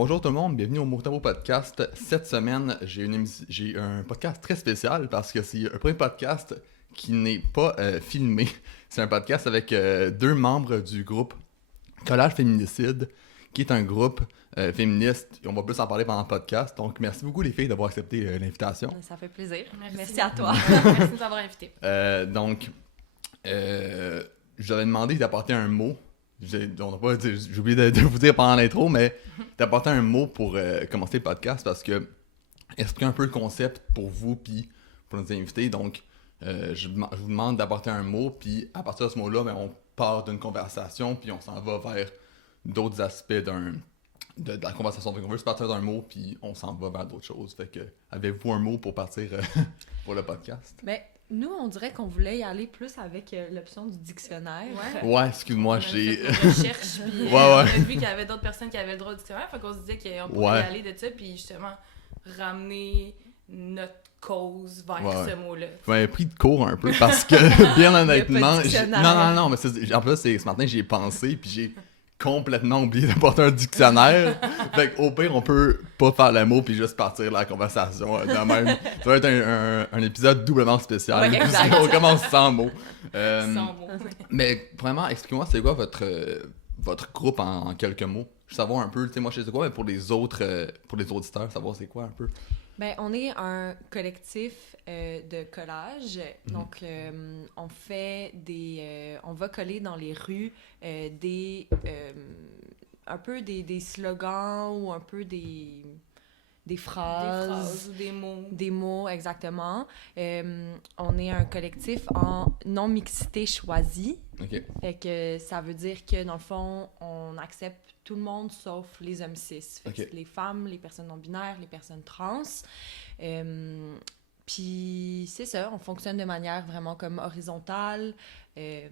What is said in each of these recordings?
Bonjour tout le monde, bienvenue au Motabo Podcast. Cette semaine, j'ai un podcast très spécial parce que c'est un premier podcast qui n'est pas filmé. C'est un podcast avec deux membres du groupe Collage Féminicide, qui est un groupe féministe. Et on va plus en parler pendant le podcast. Donc, merci beaucoup les filles d'avoir accepté l'invitation. Ça fait plaisir. Merci à toi. Merci de nous avoir invités. Je vous avais demandé d'apporter un mot. J'ai oublié de vous dire pendant l'intro, mais d'apporter un mot pour commencer le podcast parce que expliquer un peu le concept pour vous puis pour nos invités. Donc, je vous demande d'apporter un mot, puis à partir de ce mot-là, on part d'une conversation, puis on s'en va vers d'autres aspects de la conversation. Donc, on veut juste partir d'un mot, puis on s'en va vers d'autres choses. Fait que, avez-vous un mot pour partir pour le podcast? Ben, nous, on dirait qu'on voulait y aller plus avec l'option du dictionnaire. Ouais, excuse-moi, On a j'ai... fait une recherche, puis Ouais. on a vu qu'il y avait d'autres personnes qui avaient le droit au dictionnaire, fait qu'on se disait qu'on pourrait y aller de ça, puis justement ramener notre cause vers ce mot-là. Je m'avais pris de cours un peu parce que, bien honnêtement... Non, mais en plus, ce matin, j'y ai pensé, puis j'ai complètement oublié d'apporter un dictionnaire. Fait qu'au pire, on peut pas faire le mot puis juste partir la conversation de même. Ça va être un épisode doublement spécial. Ouais, On commence sans mots. Sans mots. Mais vraiment, expliquez-moi, c'est quoi votre groupe en quelques mots? Je veux savoir un peu, tu sais, moi je sais quoi, mais pour les auditeurs, savoir c'est quoi un peu. Ben, on est un collectif de collage. Donc, on fait on va coller dans les rues un peu des slogans ou un peu des phrases. Ou des mots. Des mots, exactement. On est un collectif en non-mixité choisie. OK. Fait que ça veut dire que, dans le fond, on accepte tout le monde sauf les hommes cis. Fait que les femmes, les personnes non-binaires, les personnes trans. Puis c'est ça, on fonctionne de manière vraiment comme horizontale. C'est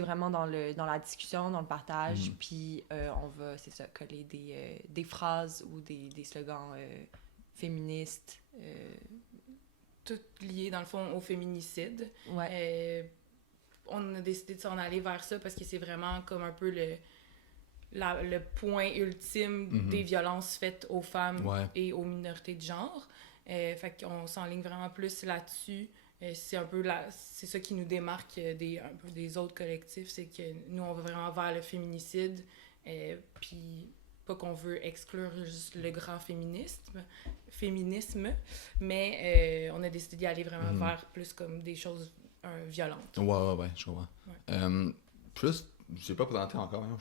vraiment dans la discussion, dans le partage. Puis on va, c'est ça, coller des phrases ou des slogans féministes. Tout lié, dans le fond, au féminicide. Ouais. On a décidé de s'en aller vers ça parce que c'est vraiment comme un peu le point ultime des violences faites aux femmes et aux minorités de genre. Fait qu'on s'enligne vraiment plus là-dessus. C'est un peu c'est ça qui nous démarque un peu des autres collectifs, c'est que nous, on va vraiment vers le féminicide. Puis pas qu'on veut exclure juste le grand féminisme, mais on a décidé d'y aller vraiment vers plus comme des choses violentes. Ouais, je comprends. Ouais. Plus, je sais pas présenté encore, hein,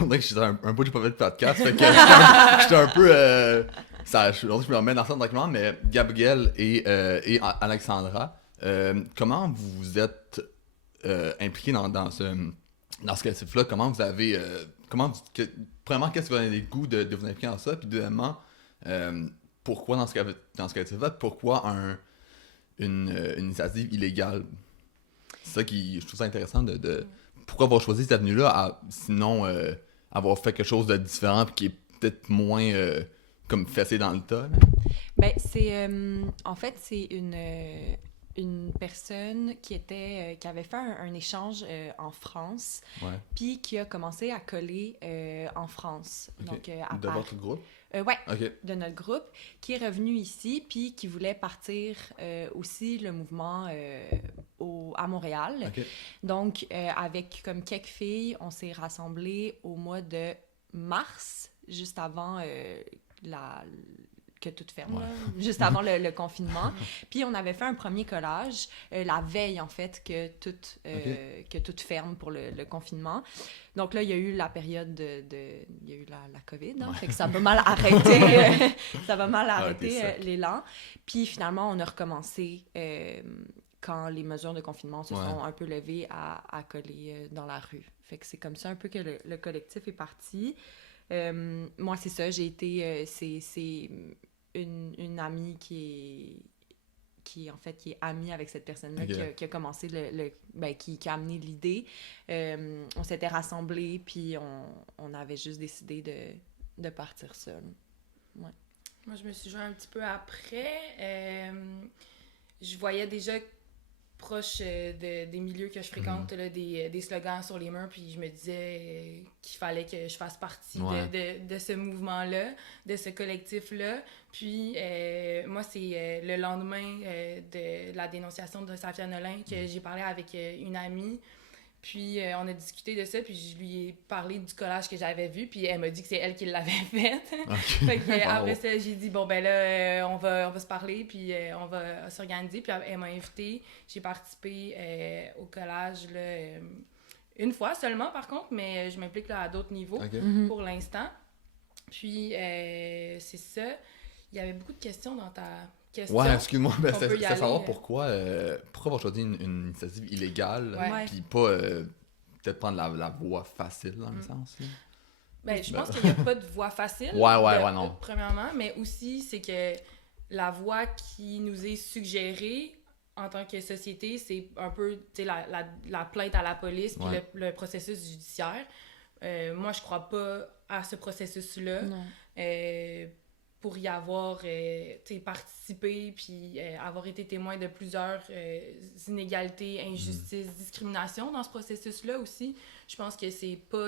on dirait que je suis un bout du pavé de podcast, fait que j'étais un peu... je me remets dans ça directement, mais Gabrielle et Alexandra, comment vous vous êtes impliqués dans ce collectif-là? Comment vous avez... premièrement, qu'est-ce que vous avez le goût de vous impliquer dans ça? Puis deuxièmement, pourquoi dans ce collectif-là? Pourquoi une initiative illégale? C'est ça je trouve ça intéressant de pourquoi avoir choisi cette avenue-là, sinon avoir fait quelque chose de différent et qui est peut-être moins comme fessé dans le tas. Là. Ben, en fait, c'est une personne qui avait fait un échange en France, puis qui a commencé à coller en France. Okay. Donc, de votre groupe? Oui, de notre groupe, qui est revenu ici, puis qui voulait partir aussi le mouvement à Montréal. Okay. Donc, avec comme quelques filles, on s'est rassemblés au mois de mars, juste avant que tout ferme, là, juste avant le confinement. Puis on avait fait un premier collage la veille, en fait, que tout ferme pour le confinement. Donc là, il y a eu la période il y a eu la COVID, hein, fait que ça va mal arrêter, l'élan. Puis finalement, on a recommencé quand les mesures de confinement se sont un peu levées à coller dans la rue. Fait que c'est comme ça un peu que le collectif est parti. Moi, c'est ça, j'ai été... c'est une amie qui est amie avec cette personne-là qui a commencé qui a amené l'idée. On s'était rassemblés, puis on avait juste décidé de partir seul. Ouais. Moi, je me suis joint un petit peu après. Je voyais déjà proche des milieux que je fréquente, là, des slogans sur les murs, puis je me disais qu'il fallait que je fasse partie de ce mouvement-là, de ce collectif-là. Puis moi, c'est le lendemain de la dénonciation de Safia Nolin que j'ai parlé avec une amie. Puis on a discuté de ça, puis je lui ai parlé du collage que j'avais vu, puis elle m'a dit que c'est elle qui l'avait fait. Fait que, après ça, j'ai dit, bon, ben là, on va se parler, puis on va s'organiser. Puis elle m'a invitée. J'ai participé au collage là, une fois seulement, par contre, mais je m'implique là, à d'autres niveaux pour l'instant. Puis c'est ça. Il y avait beaucoup de questions dans ta question. Ouais, excuse-moi, mais c'est savoir pourquoi avoir choisi une initiative illégale, puis pas peut-être prendre la voie facile dans le sens. Là. Ben, je pense qu'il n'y a pas de voie facile. Non. Premièrement, mais aussi, c'est que la voie qui nous est suggérée en tant que société, c'est un peu la plainte à la police puis le processus judiciaire. Moi, je crois pas à ce processus-là. Pour y avoir participé puis avoir été témoin de plusieurs inégalités, injustices, discriminations dans ce processus-là aussi. Je pense que c'est pas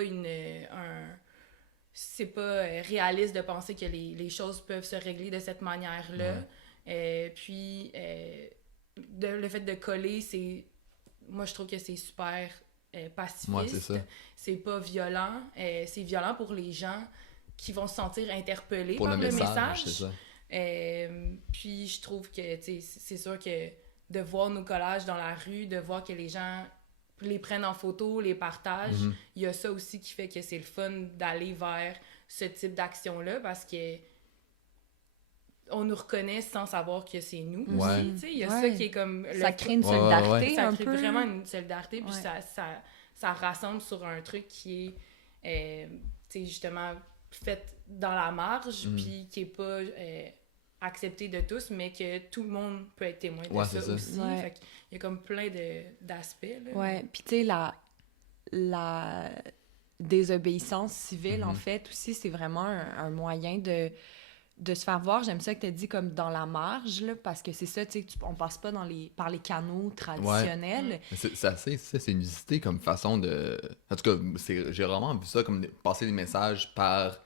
c'est pas réaliste de penser que les choses peuvent se régler de cette manière-là. Puis le fait de coller, moi je trouve que c'est super pacifiste. C'est pas violent. C'est violent pour les gens qui vont se sentir interpellés par le message. C'est ça. Puis je trouve que c'est sûr que de voir nos collages dans la rue, de voir que les gens les prennent en photo, les partagent, il y a ça aussi qui fait que c'est le fun d'aller vers ce type d'action-là parce que on nous reconnaît sans savoir que c'est nous aussi. Il y a ça qui est comme... Ça crée une solidarité Ça crée vraiment une solidarité, puis ça rassemble sur un truc qui est justement fait dans la marge, puis qui est pas accepté de tous, mais que tout le monde peut être témoin de ça aussi. Fait qu'il y a comme plein d'aspects. Ouais, puis tu sais, la désobéissance civile, en fait, aussi, c'est vraiment un moyen de se faire voir. J'aime ça que tu as dit comme dans la marge, là, parce que c'est ça, tu sais, on passe pas par les canaux traditionnels. C'est une visité comme façon de... En tout cas, j'ai vraiment vu ça comme passer des messages par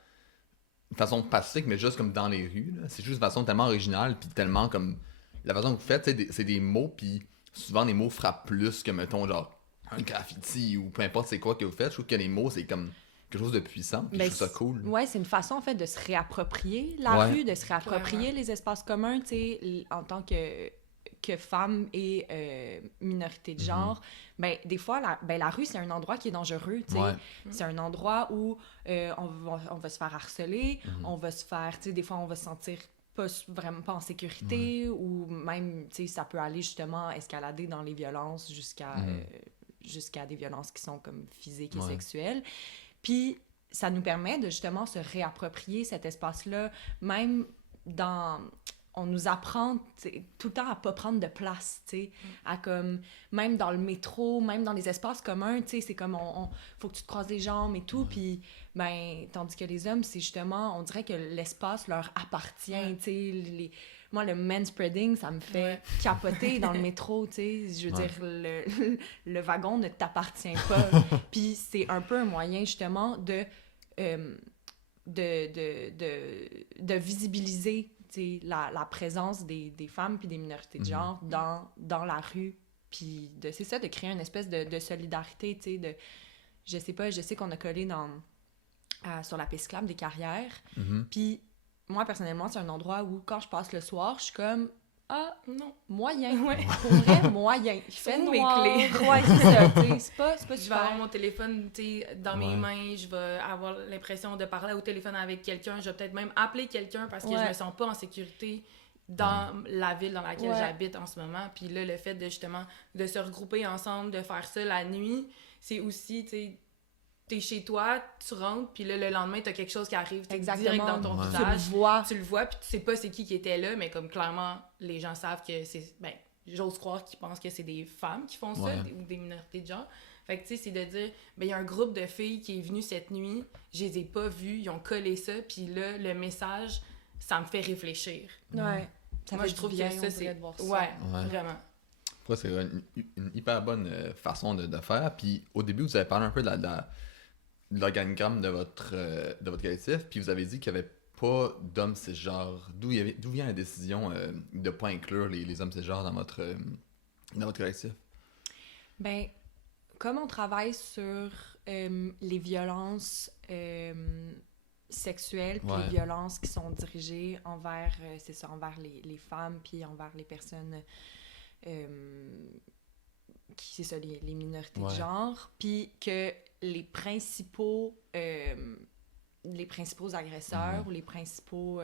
une façon pacifique, mais juste comme dans les rues. Là. C'est juste une façon tellement originale, puis tellement comme... La façon que vous faites, c'est des mots, puis souvent les mots frappent plus que, mettons, genre, un graffiti ou peu importe c'est quoi que vous faites. Je trouve que les mots, c'est comme... quelque chose de puissant, puis je trouve ça cool. Ouais, c'est une façon, en fait, de se réapproprier la rue, de se réapproprier les espaces communs, tu sais, en tant que femme et minorité de genre. Ben, des fois, la rue, c'est un endroit qui est dangereux, tu sais. C'est un endroit où on va se faire harceler, on va se faire, tu sais, des fois, on va se sentir vraiment pas en sécurité, ou même, tu sais, ça peut aller justement escalader dans les violences jusqu'à des violences qui sont comme physiques et sexuelles. Puis, ça nous permet de justement se réapproprier cet espace-là, même dans... On nous apprend tout le temps à pas prendre de place, tu sais, à comme... Même dans le métro, même dans les espaces communs, tu sais, c'est comme... faut que tu te croises les jambes et tout, puis... Ben, tandis que les hommes, c'est justement... On dirait que l'espace leur appartient, tu sais, Moi, le manspreading, ça me fait capoter dans le métro, tu sais. Je veux dire, le wagon ne t'appartient pas. Puis c'est un peu un moyen, justement, de visibiliser, tu sais, la présence des femmes puis des minorités de genre dans la rue. Puis c'est ça, de créer une espèce de solidarité, tu sais, je sais qu'on a collé sur la piste cyclable des Carrières. Puis moi, personnellement, c'est un endroit où, quand je passe le soir, je suis comme « Ah, non, moyen. » Pour vrai, moyen. Il fait noir. Mes clés. Ouais, c'est ça, tu sais. C'est pas super. Je vais avoir mon téléphone, tu sais, dans mes mains. Je vais avoir l'impression de parler au téléphone avec quelqu'un. Je vais peut-être même appeler quelqu'un parce que je me sens pas en sécurité dans la ville dans laquelle j'habite en ce moment. Puis là, le fait de, justement, de se regrouper ensemble, de faire ça la nuit, c'est aussi, tu sais, t'es chez toi, tu rentres, puis là, le lendemain, t'as quelque chose qui arrive direct dans ton visage. Tu le vois, puis tu sais pas c'est qui était là, mais comme clairement, les gens savent que c'est... Ben, j'ose croire qu'ils pensent que c'est des femmes qui font ça, ou des minorités de genre. Fait que, tu sais, c'est de dire, ben, il y a un groupe de filles qui est venu cette nuit, je les ai pas vues, ils ont collé ça, puis là, le message, ça me fait réfléchir. Ouais. Ça Moi, fait je trouve bien, que ça, c'est... de voir ça. Ouais, vraiment. tout cas, c'est une hyper bonne façon de faire. Puis au début, vous avez parlé un peu de l'organigramme de votre collectif, puis vous avez dit qu'il n'y avait pas d'hommes cisgenres. D'où vient la décision de ne pas inclure les hommes cisgenres dans votre collectif? Ben, comme on travaille sur les violences sexuelles, puis les violences qui sont dirigées envers, envers les femmes, puis envers les personnes les minorités de genre, puis que les principaux agresseurs ou les principaux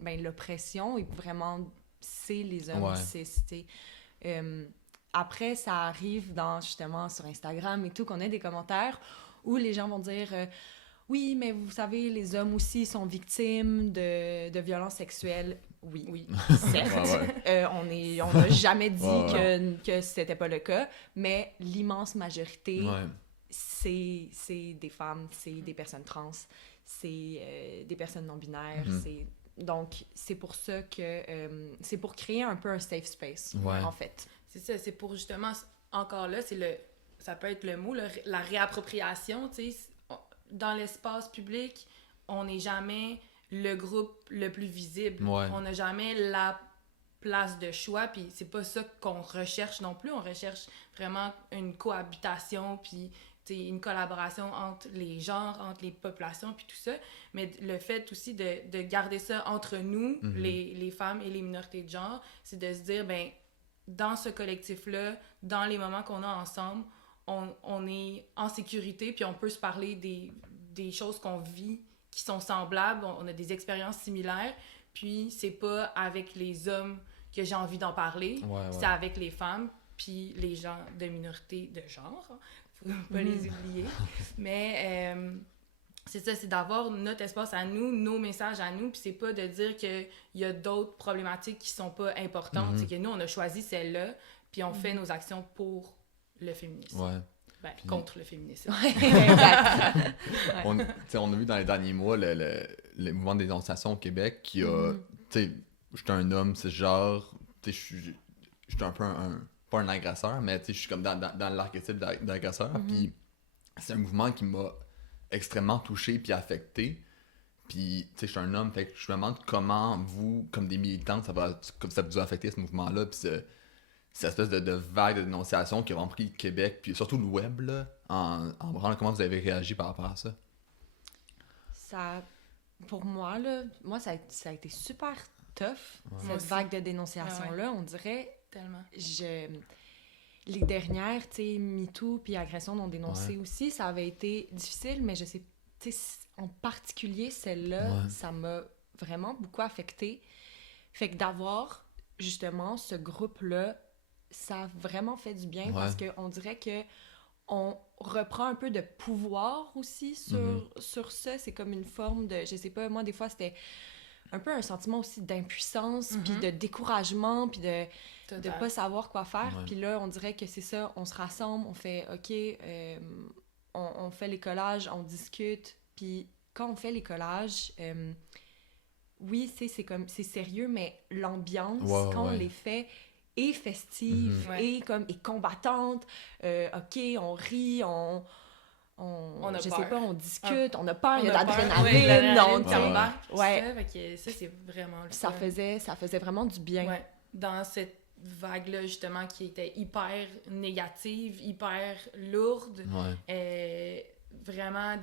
l'oppression est vraiment c'est les hommes cis. Après, ça arrive justement sur Instagram et tout, qu'on ait des commentaires où les gens vont dire oui, mais vous savez, les hommes aussi sont victimes de violences sexuelles. Oui, certes. On n'a jamais dit que c'était pas le cas, mais l'immense majorité, c'est des femmes, c'est des personnes trans, c'est des personnes non-binaires, donc c'est pour ça que c'est pour créer un peu un safe space, en fait. C'est ça, c'est pour justement, encore là, ça peut être le mot, la réappropriation, tu sais, dans l'espace public, on n'est jamais le groupe le plus visible. On n'a jamais la place de choix, puis c'est pas ça qu'on recherche non plus. On recherche vraiment une cohabitation, puis une collaboration entre les genres, entre les populations, puis tout ça. Mais le fait aussi de garder ça entre nous, les femmes et les minorités de genre, c'est de se dire, ben dans ce collectif-là, dans les moments qu'on a ensemble, on est en sécurité, puis on peut se parler des choses qu'on vit qui sont semblables, on a des expériences similaires, puis c'est pas avec les hommes que j'ai envie d'en parler, c'est avec les femmes, puis les gens de minorité de genre, faut pas les oublier. Mais c'est ça, c'est d'avoir notre espace à nous, nos messages à nous, puis c'est pas de dire qu'il y a d'autres problématiques qui sont pas importantes, c'est que nous, on a choisi celle-là, puis on fait nos actions pour le féminisme. Puis... contre le féminisme. On a vu dans les derniers mois le mouvement de dénonciation au Québec qui a... Tu sais, j'étais un homme, c'est genre... Tu sais, j'étais un peu pas un agresseur, mais tu sais, je suis comme dans l'archétype d'agresseur. Puis c'est un mouvement qui m'a extrêmement touché puis affecté. Puis, tu sais, je suis un homme, fait que je me demande comment vous, comme des militantes, ça vous a affecté ce mouvement-là, puis cette espèce de vague de dénonciation qui a vraiment pris le Québec, puis surtout le web, là, en comment vous avez réagi par rapport à ça? Pour moi, ça a été super tough, cette vague de dénonciation-là, on dirait. Tellement. Les dernières, tu sais, MeToo puis Agression non dénoncée aussi, ça avait été difficile, mais je sais, tu sais, en particulier, celle-là, ça m'a vraiment beaucoup affectée. Fait que d'avoir, justement, ce groupe-là, ça a vraiment fait du bien parce qu'on dirait que on reprend un peu de pouvoir aussi sur ça. C'est comme une forme de... Je sais pas, moi, des fois, c'était un peu un sentiment aussi d'impuissance, puis de découragement, puis de pas savoir quoi faire. Puis là, on dirait que c'est ça, on se rassemble, on fait « OK, on fait les collages, on discute. » Puis quand on fait les collages, oui, c'est sérieux, mais l'ambiance, quand on les fait... et festive, et combattante. OK, on rit, on discute, on a peur, il y a de l'adrénaline. Ça, c'est vraiment le ça faisait vraiment du bien. Ouais. Dans cette vague-là, justement, qui était hyper négative, hyper lourde, vraiment,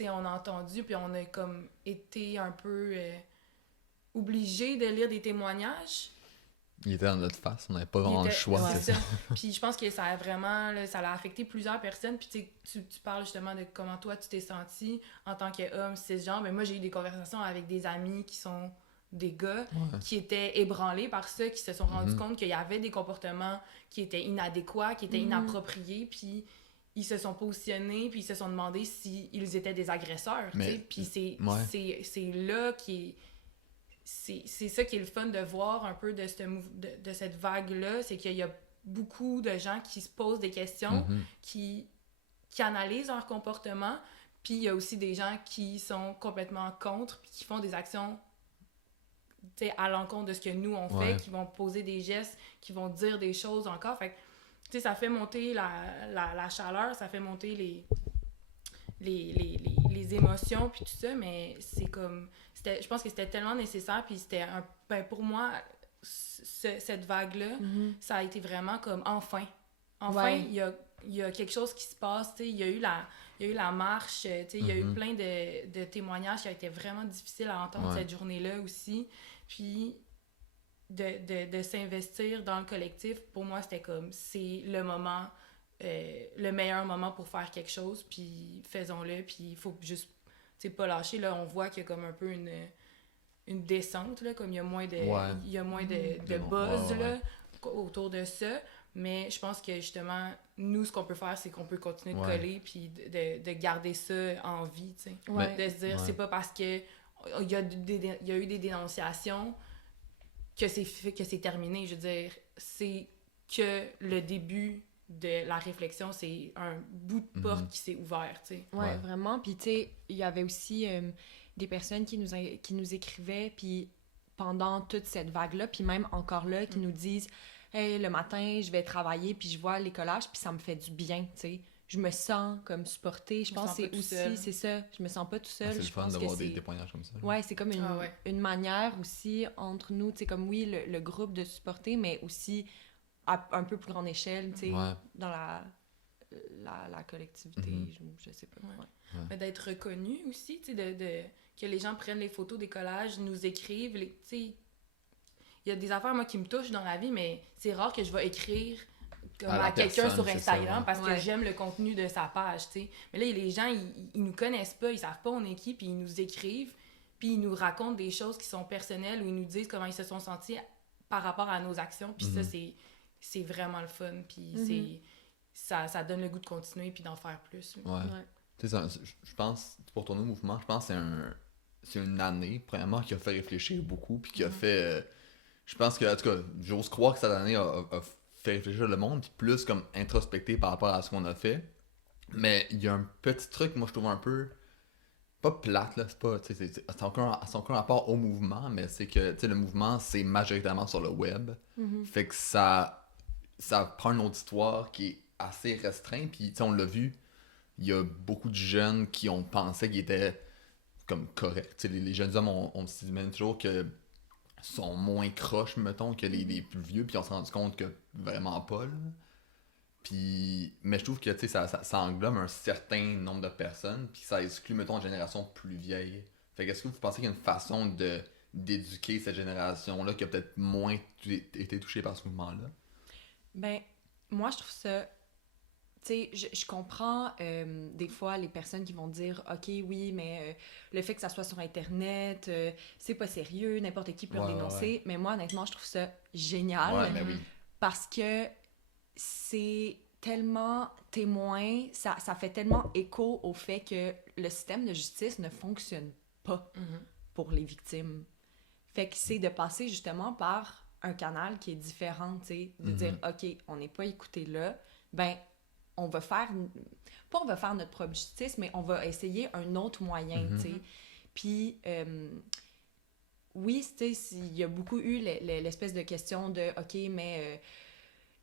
on a entendu, puis on a comme été un peu obligés de lire des témoignages. Il était dans notre face, on n'avait pas vraiment le choix. C'est ça. Puis je pense que ça a vraiment, ça a affecté plusieurs personnes. Puis tu parles justement de comment toi tu t'es senti en tant qu'homme cisgenre. Mais moi j'ai eu des conversations avec des amis qui sont des gars qui étaient ébranlés par ça, qui se sont rendus compte qu'il y avait des comportements qui étaient inadéquats, qui étaient inappropriés. Puis ils se sont positionnés, puis ils se sont demandé s'ils étaient des agresseurs. Puis c'est là qui est... C'est ça qui est le fun de voir un peu de cette vague-là, c'est qu'il y a beaucoup de gens qui se posent des questions, qui analysent leur comportement, puis il y a aussi des gens qui sont complètement contre, puis qui font des actions à l'encontre de ce que nous on fait, qui vont poser des gestes, qui vont dire des choses encore. Fait que, ça fait monter la chaleur, ça fait monter les émotions, puis tout ça, mais c'est comme... je pense que c'était tellement nécessaire, puis c'était pour moi, cette vague-là, ça a été vraiment comme enfin, il y a quelque chose qui se passe, il y a eu la marche, il y a eu plein de témoignages qui ont été vraiment difficiles à entendre cette journée-là aussi, puis de s'investir dans le collectif, pour moi, c'était comme, c'est le moment, le meilleur moment pour faire quelque chose, puis faisons-le, puis il faut juste, pas lâcher, là, on voit qu'il y a comme un peu une descente, là, comme il y a moins de buzz là, autour de ça, mais je pense que justement, nous, ce qu'on peut faire, c'est qu'on peut continuer de coller puis de garder ça en vie, tu sais. De se dire, c'est pas parce que il y a eu des dénonciations que c'est terminé. Je veux dire, c'est que le début de la réflexion, c'est un bout de porte qui s'est ouvert, tu sais. Ouais, vraiment. Puis, tu sais, il y avait aussi des personnes qui nous écrivaient, puis pendant toute cette vague-là, puis même encore là, qui nous disent « Hey, le matin, je vais travailler, puis je vois les collages, puis ça me fait du bien, tu sais. Je me sens comme supportée. Je pense que c'est aussi, c'est ça, je me sens pas tout seul. C'est le fun d'avoir des témoignages comme ça. Ouais, c'est comme une manière aussi entre nous, tu sais, comme oui, le groupe de supporter, mais aussi à un peu plus grande échelle, tu sais, dans la collectivité, je sais pas. Mais d'être reconnu aussi, tu sais, que les gens prennent les photos des collages, nous écrivent, tu sais, il y a des affaires, moi, qui me touchent dans la vie, mais c'est rare que je vais écrire à quelqu'un sur Instagram parce que j'aime le contenu de sa page, tu sais. Mais là, les gens, ils nous connaissent pas, ils savent pas on est qui, puis ils nous écrivent, puis ils nous racontent des choses qui sont personnelles ou ils nous disent comment ils se sont sentis par rapport à nos actions, puis ça, c'est vraiment le fun, puis ça donne le goût de continuer puis d'en faire plus. Tu sais, je pense, pour tourner au mouvement, je pense que c'est une année, premièrement, qui a fait réfléchir beaucoup, puis qui a fait... je pense que, en tout cas, j'ose croire que cette année a fait réfléchir le monde, puis plus comme introspecter par rapport à ce qu'on a fait. Mais il y a un petit truc, moi, je trouve un peu... Pas plate, là, c'est pas... C'est encore un rapport au mouvement, mais c'est que, tu sais, le mouvement, c'est majoritairement sur le web. Fait que ça prend un auditoire qui est assez restreint, puis, tu sais, on l'a vu, il y a beaucoup de jeunes qui ont pensé qu'ils étaient comme corrects. Tu sais, les jeunes hommes, on s'imagine toujours que sont moins croches, mettons, que les plus vieux, puis on s'est rendu compte que vraiment pas, là. Puis, mais je trouve que, tu sais, ça englobe un certain nombre de personnes, puis ça exclut, mettons, une génération plus vieille. Fait que est-ce que vous pensez qu'il y a une façon d'éduquer cette génération-là qui a peut-être moins été touchée par ce mouvement-là? Ben, moi, je trouve ça... Tu sais, je comprends des fois les personnes qui vont dire « Ok, oui, mais le fait que ça soit sur Internet, c'est pas sérieux, n'importe qui peut le dénoncer. » Mais moi, honnêtement, je trouve ça génial parce que c'est tellement témoin, ça fait tellement écho au fait que le système de justice ne fonctionne pas pour les victimes. Fait que c'est de passer justement par un canal qui est différent, tu sais, de dire « Ok, on n'est pas écouté là, ben... on va faire notre propre justice, mais on va essayer un autre moyen, tu sais. Puis, oui, tu sais, il y a beaucoup eu l'espèce de question de, OK, mais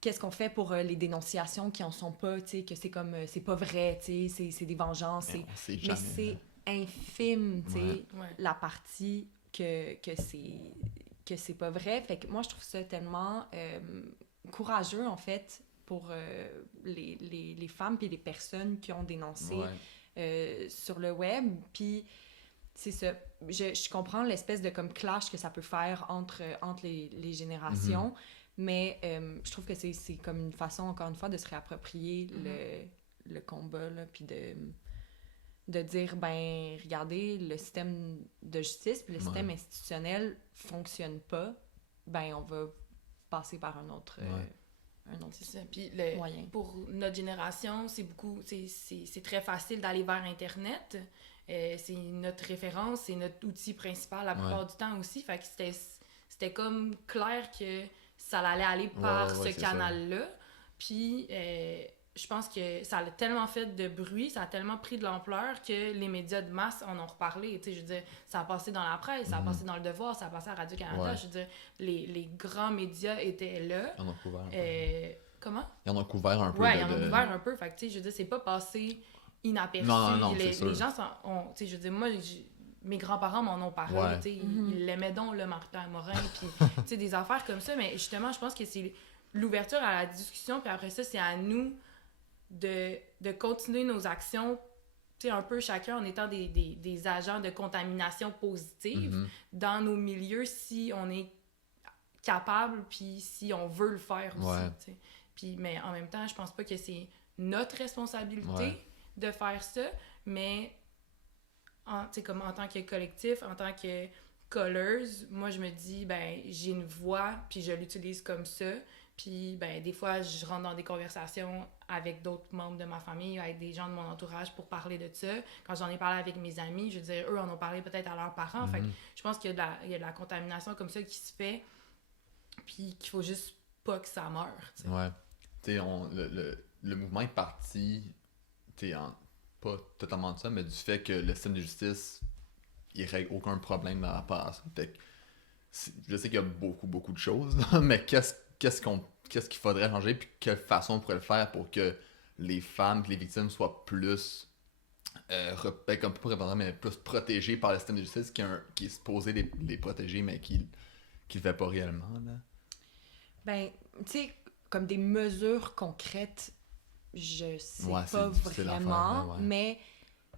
qu'est-ce qu'on fait pour les dénonciations qui en sont pas, tu sais, que c'est comme, c'est pas vrai, tu sais, c'est des vengeances, mais c'est infime, tu sais, la partie que c'est pas vrai. Fait que moi, je trouve ça tellement courageux, en fait, pour les femmes puis les personnes qui ont dénoncé sur le web. Puis c'est ça. Je comprends l'espèce de comme clash que ça peut faire entre les générations, mais je trouve que c'est comme une façon, encore une fois, de se réapproprier le combat, là, puis de dire, ben, regardez, le système de justice puis le système institutionnel fonctionne pas, ben, on va passer par un autre... c'est ça. Puis pour notre génération, c'est très facile d'aller vers Internet. C'est notre référence, c'est notre outil principal la plupart du temps aussi. Fait que c'était comme clair que ça allait aller par ce canal-là. Puis je pense que ça a tellement fait de bruit, ça a tellement pris de l'ampleur que les médias de masse en ont reparlé. Tu sais, je veux dire, ça a passé dans la presse, ça a passé dans Le Devoir, ça a passé à Radio-Canada. Je veux dire, les grands médias étaient là. Ils en ont couvert. Comment? Ils en ont couvert un peu. Ouais, ils en ont couvert un peu. Fait que, tu sais, je veux dire, c'est pas passé inaperçu. Non, les c'est sûr. gens ont... Tu sais, je veux dire, moi, mes grands-parents m'en ont parlé. Tu sais, ils l'aimaient donc, là, Martin Morin, puis, tu sais, des affaires comme ça. Mais justement, je pense que c'est l'ouverture à la discussion, puis après ça, c'est à nous de continuer nos actions, tu sais, un peu chacun en étant des agents de contamination positive dans nos milieux si on est capable, puis si on veut le faire aussi, tu sais. Puis, mais en même temps, je pense pas que c'est notre responsabilité de faire ça, mais comme en tant que collectif, en tant que colleuse, moi je me dis, ben j'ai une voix, puis je l'utilise comme ça. Puis, ben, des fois, je rentre dans des conversations avec d'autres membres de ma famille, avec des gens de mon entourage pour parler de ça. Quand j'en ai parlé avec mes amis, je veux dire, eux en ont parlé peut-être à leurs parents. Fait que je pense qu'il y a de la contamination comme ça qui se fait, puis qu'il faut juste pas que ça meure. T'sais. Ouais. Tu sais, le mouvement est parti, tu sais, pas totalement de ça, mais du fait que le système de justice, il règle aucun problème dans la passe. Fait que je sais qu'il y a beaucoup de choses, là, mais qu'est-ce qu'il faudrait changer, puis quelle façon on pourrait le faire pour que les femmes et les victimes soient plus comme pas répondre, mais plus protégées par le système de justice qui est supposé les protéger, mais qui le fait pas réellement, là. Ben, tu sais, comme des mesures concrètes, je sais pas vraiment, là, mais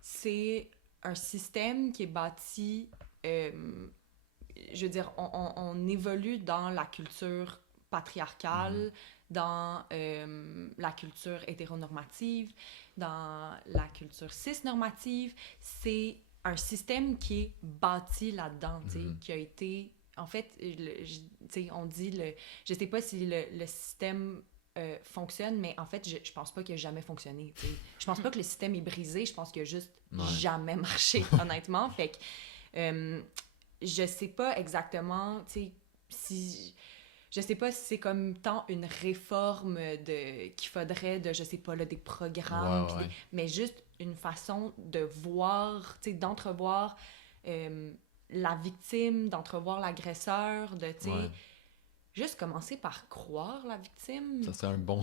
c'est un système qui est bâti, je veux dire, on évolue dans la culture patriarcale, dans la culture hétéronormative, dans la culture cisnormative. C'est un système qui est bâti là-dedans, tu sais, qui a été... En fait, tu sais, on dit... Je sais pas si le système fonctionne, mais en fait, je pense pas qu'il a jamais fonctionné, tu sais. Je pense pas que le système est brisé, je pense qu'il a juste jamais marché, honnêtement. Fait que je sais pas exactement, tu sais, si... Je sais pas si c'est comme tant une réforme qu'il faudrait de, je sais pas, là, des programmes, mais juste une façon de voir, tu sais, d'entrevoir la victime, d'entrevoir l'agresseur, de, tu sais, juste commencer par croire la victime. Ça serait un bon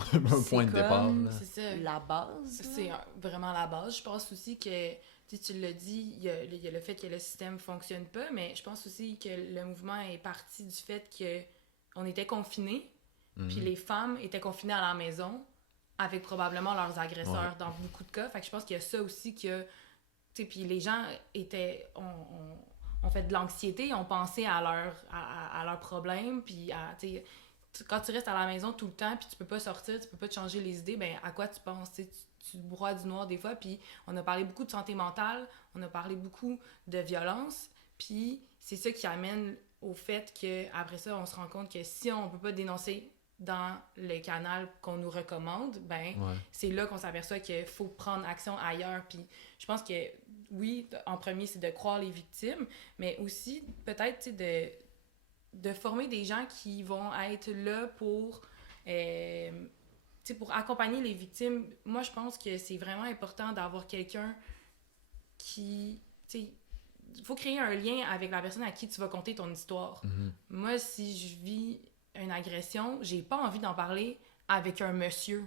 point de départ. C'est ça. La base. C'est vraiment la base. Je pense aussi que, tu l'as dit, il y a le fait que le système fonctionne pas, mais je pense aussi que le mouvement est parti du fait que on était confinés, puis les femmes étaient confinées à la maison avec probablement leurs agresseurs dans beaucoup de cas. Fait que je pense qu'il y a ça aussi que, tu sais, puis les gens ont fait de l'anxiété, ont pensé à leurs problèmes, puis tu sais, quand tu restes à la maison tout le temps, puis tu peux pas sortir, tu peux pas te changer les idées, ben à quoi tu penses, tu broies du noir des fois, puis on a parlé beaucoup de santé mentale, on a parlé beaucoup de violence, puis c'est ça qui amène au fait qu'après ça, on se rend compte que si on peut pas dénoncer dans le canal qu'on nous recommande, ben c'est là qu'on s'aperçoit qu'il faut prendre action ailleurs. Puis je pense que, oui, en premier, c'est de croire les victimes, mais aussi peut-être de former des gens qui vont être là pour accompagner les victimes. Moi, je pense que c'est vraiment important d'avoir quelqu'un qui... Il faut créer un lien avec la personne à qui tu vas conter ton histoire. Moi, si je vis une agression, j'ai pas envie d'en parler avec un monsieur,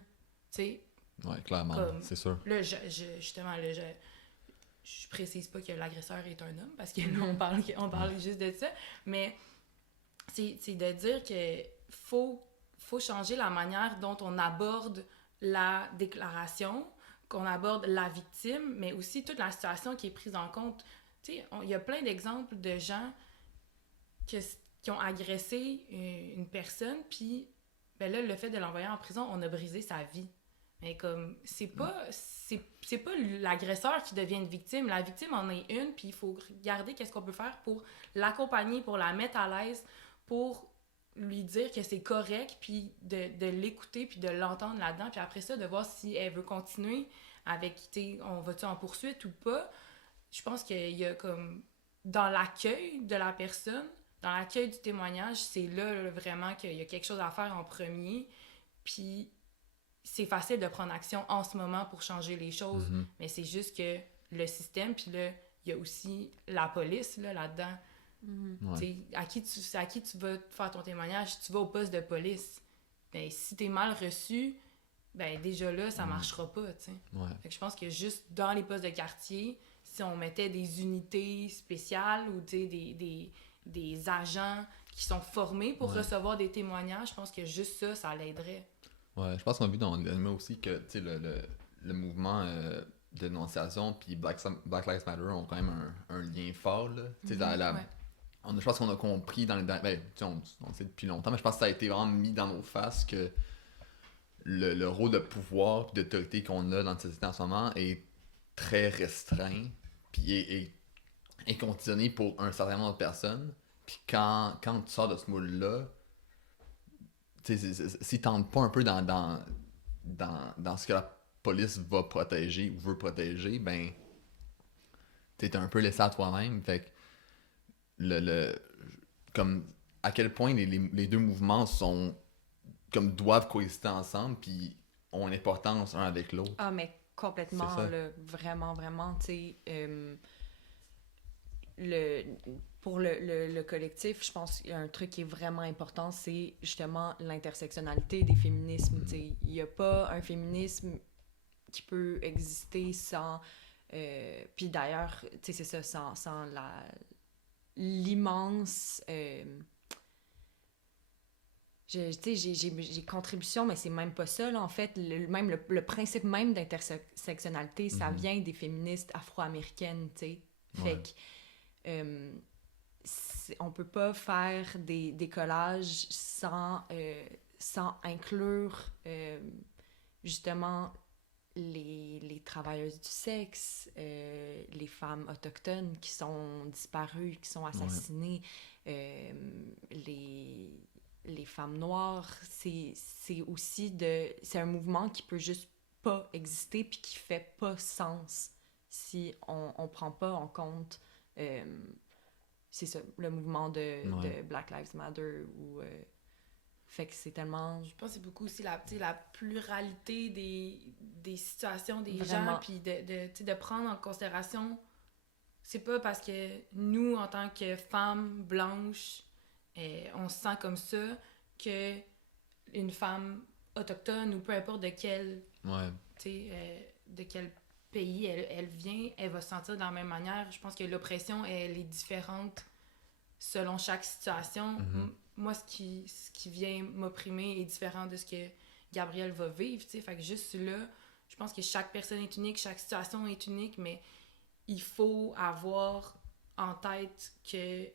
tu sais. Ouais, clairement, c'est sûr. Là, je précise pas que l'agresseur est un homme, parce que là, on parle juste de ça, mais c'est de dire que faut changer la manière dont on aborde la déclaration, qu'on aborde la victime, mais aussi toute la situation qui est prise en compte. Il y a plein d'exemples de gens qui ont agressé une personne, puis ben là, le fait de l'envoyer en prison, on a brisé sa vie. Mais comme, c'est pas l'agresseur qui devient une victime. La victime en est une, puis il faut regarder qu'est-ce qu'on peut faire pour l'accompagner, pour la mettre à l'aise, pour lui dire que c'est correct, puis de l'écouter, puis de l'entendre là-dedans, puis après ça, de voir si elle veut continuer avec, on va-tu en poursuite ou pas. Je pense qu'il y a comme, dans l'accueil de la personne, dans l'accueil du témoignage, c'est là vraiment qu'il y a quelque chose à faire en premier. Puis c'est facile de prendre action en ce moment pour changer les choses, mais c'est juste que le système, puis là, il y a aussi la police là-dedans. À qui tu vas faire ton témoignage? Si tu vas au poste de police, ben, si t'es mal reçu, ben déjà là, ça marchera pas, tu sais. Fait que je pense que juste dans les postes de quartier, si on mettait des unités spéciales ou des agents qui sont formés pour recevoir des témoignages, je pense que juste ça l'aiderait. Ouais, je pense qu'on a vu dans l'anime aussi que le mouvement de dénonciation puis Black Lives Matter ont quand même un lien fort. Là. Je pense qu'on a compris dans les derniers... Ben, on le sait depuis longtemps, mais je pense que ça a été vraiment mis dans nos faces que le rôle de pouvoir et d'autorité qu'on a dans la société en ce moment est très restreint puis est conditionné pour un certain nombre de personnes. Puis quand tu sors de ce moule-là, s'ils tentent pas un peu dans ce que la police va protéger ou veut protéger, ben t'es un peu laissé à toi-même. Fait que comme à quel point les deux mouvements sont comme doivent coexister ensemble puis ont une importance un avec l'autre. Ah, mais complètement, là, vraiment, tu sais. Pour le collectif, je pense qu'il y a un truc qui est vraiment important, c'est justement l'intersectionnalité des féminismes. Il n'y a pas un féminisme qui peut exister sans... puis d'ailleurs, c'est ça, sans l'immense... j'ai contribution, mais c'est même pas ça, là, en fait. Le principe même d'intersectionnalité, ça vient des féministes afro-américaines, tu sais. Fait que... on peut pas faire des collages sans inclure justement les travailleuses du sexe, les femmes autochtones qui sont disparues, qui sont assassinées, les femmes noires. C'est aussi c'est un mouvement qui peut juste pas exister puis qui fait pas sens si on prend pas en compte c'est ça, le mouvement de Black Lives Matter ou fait que c'est tellement... Je pense que c'est beaucoup aussi la pluralité des situations des Vraiment. gens, puis de prendre en considération, c'est pas parce que nous, en tant que femmes blanches, on se sent comme ça, que une femme autochtone ou peu importe de quel pays elle vient, elle va se sentir de la même manière. Je pense que l'oppression, elle est différente selon chaque situation. Moi, ce qui vient m'opprimer est différent de ce que Gabrielle va vivre, tu sais. Fait que juste là, je pense que chaque personne est unique, chaque situation est unique, mais il faut avoir en tête que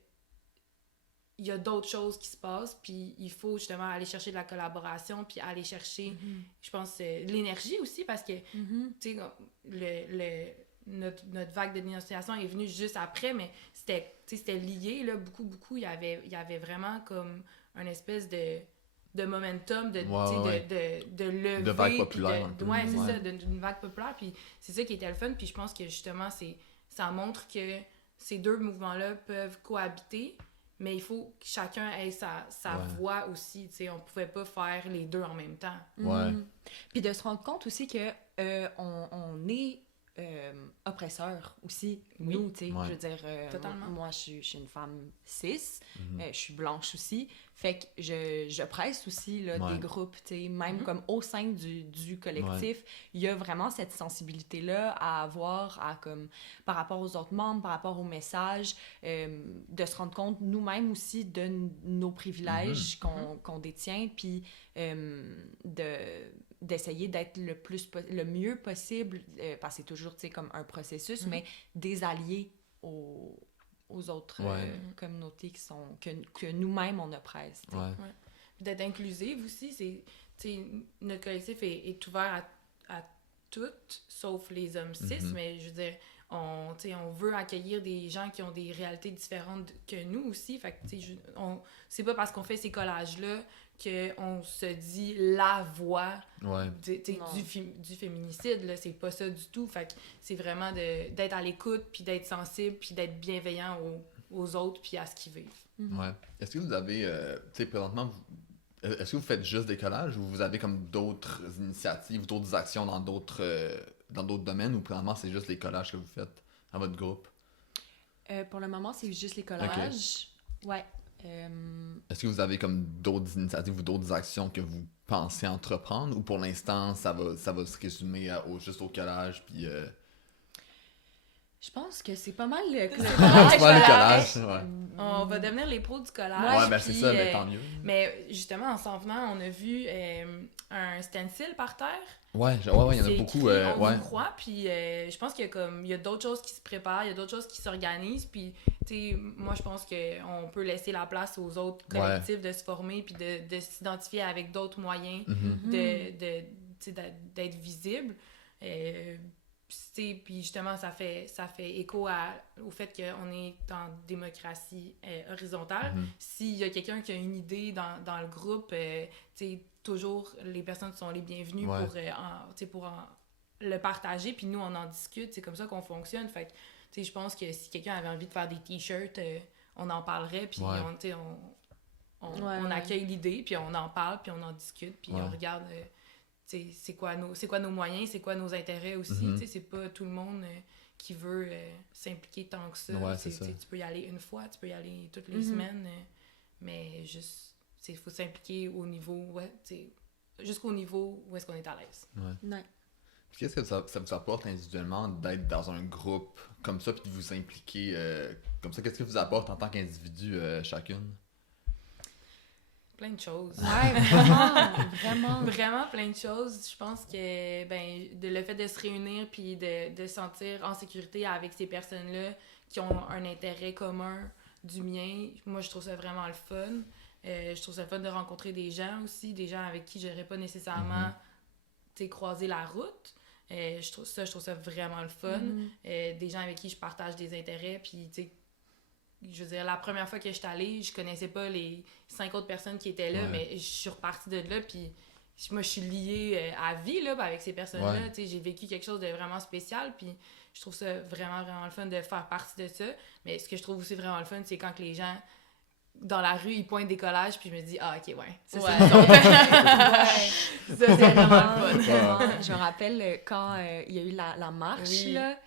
il y a d'autres choses qui se passent, puis il faut justement aller chercher de la collaboration, puis aller chercher, je pense, l'énergie aussi, parce que, tu sais, notre vague de dénonciation est venue juste après, mais c'était lié, là, beaucoup. Il y avait vraiment comme une espèce de momentum, de lever. De vague populaire. C'est ça, d'une vague populaire, puis c'est ça qui était le fun, puis je pense que justement, ça montre que ces deux mouvements-là peuvent cohabiter, mais il faut que chacun ait sa voix aussi, tu sais, on pouvait pas faire les deux en même temps. Puis de se rendre compte aussi que on est oppresseurs aussi, nous, tu sais, je veux dire, moi je suis une femme cis, je suis blanche aussi, fait que je presse aussi là, des groupes, tu sais, même comme au sein du collectif, il y a vraiment cette sensibilité-là à avoir, comme, par rapport aux autres membres, par rapport aux messages, de se rendre compte nous-mêmes aussi de nos privilèges qu'on détient, puis d'essayer d'être le mieux possible, parce que c'est toujours, tu sais, comme un processus, mais des alliés aux autres communautés que nous-mêmes, on oppresse. D'être inclusive aussi, notre collectif est ouvert à toutes, sauf les hommes cis, mais je veux dire, on veut accueillir des gens qui ont des réalités différentes que nous aussi. Fait que, c'est pas parce qu'on fait ces collages-là qu'on se dit la voix du féminicide. Là, c'est pas ça du tout. Fait que c'est vraiment d'être à l'écoute, puis d'être sensible, puis d'être bienveillant aux autres, puis à ce qu'ils vivent. Est-ce que vous avez, présentement, est-ce que vous faites juste des collages ou vous avez comme d'autres initiatives, d'autres actions dans d'autres domaines ou présentement c'est juste les collages que vous faites à votre groupe? Pour le moment, c'est juste les collages. Okay. Ouais. Est-ce que vous avez comme d'autres initiatives ou d'autres actions que vous pensez entreprendre ou pour l'instant ça va se résumer juste au collage puis Je pense que c'est pas mal le collage. Ouais. On va devenir les pros du collage. Ouais, ben c'est ça, mais tant mieux. Mais justement, en s'en venant, on a vu un stencil par terre. Ouais, il y en a beaucoup. On y croit, puis je pense qu'il y a d'autres choses qui se préparent, il y a d'autres choses qui s'organisent, puis moi je pense qu'on peut laisser la place aux autres collectifs de se former, puis de s'identifier avec d'autres moyens d'être visible. Puis justement, ça fait écho au fait qu'on est en démocratie horizontale. S'il y a quelqu'un qui a une idée dans le groupe, toujours les personnes sont les bienvenues pour le partager, puis nous, on en discute. C'est comme ça qu'on fonctionne. Fait que, je pense que si quelqu'un avait envie de faire des t-shirts, on en parlerait, puis on accueille l'idée, puis on en parle, puis on en discute, puis on regarde... c'est quoi nos moyens, c'est quoi nos intérêts aussi. C'est pas tout le monde qui veut s'impliquer tant que ça. Tu peux y aller une fois, tu peux y aller toutes les semaines, mais juste, il faut s'impliquer au niveau, jusqu'au niveau où est-ce qu'on est à l'aise. Ouais. Qu'est-ce que ça vous apporte individuellement d'être dans un groupe comme ça puis de vous impliquer comme ça? Qu'est-ce que vous apporte en tant qu'individu chacune? Plein de choses. Ouais, vraiment. Vraiment plein de choses. Je pense que le fait de se réunir puis de se sentir en sécurité avec ces personnes-là qui ont un intérêt commun du mien, moi je trouve ça vraiment le fun. Je trouve ça le fun de rencontrer des gens aussi, des gens avec qui j'aurais pas nécessairement croisé la route. Je trouve ça vraiment le fun. Des gens avec qui je partage des intérêts, puis je veux dire, la première fois que j'étais allée, je connaissais pas les 5 autres personnes qui étaient là, mais je suis repartie de là, puis moi, je suis liée à vie là, avec ces personnes-là. J'ai vécu quelque chose de vraiment spécial, puis je trouve ça vraiment, vraiment le fun de faire partie de ça. Mais ce que je trouve aussi vraiment le fun, c'est quand que les gens, dans la rue, ils pointent des collages, puis je me dis « Ah, OK, ça, c'est ça, c'est vraiment le fun. » Je me rappelle quand il y a eu la marche, là,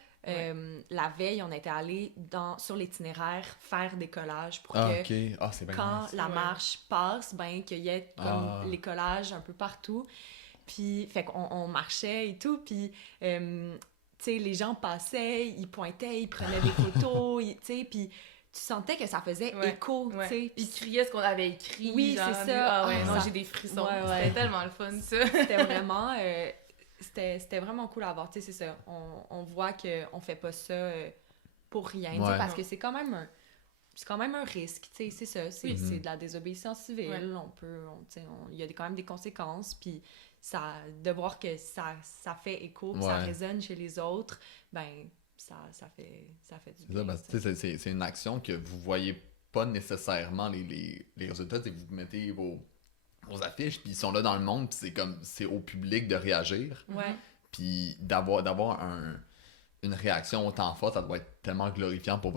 la veille, on était allés sur l'itinéraire faire des collages pour que quand la marche passe, qu'il y ait comme les collages un peu partout. Puis, fait qu'on marchait et tout, puis, les gens passaient, ils pointaient, ils prenaient des photos, puis tu sentais que ça faisait écho, Puis ils criaient ce qu'on avait écrit. Oui, c'est ça. J'ai des frissons. C'était tellement le fun, ça. C'était vraiment... C'était vraiment cool à voir, c'est ça. On voit qu'on fait pas ça pour rien, parce que c'est quand même un risque, c'est ça. C'est de la désobéissance civile. Il y a quand même des conséquences, puis de voir que ça fait écho, que ça résonne chez les autres, ça fait du bien. C'est une action que vous voyez pas nécessairement les résultats, vous mettez vos affiches, puis ils sont là dans le monde, puis c'est au public de réagir. Puis d'avoir une réaction autant forte, ça doit être tellement glorifiant pour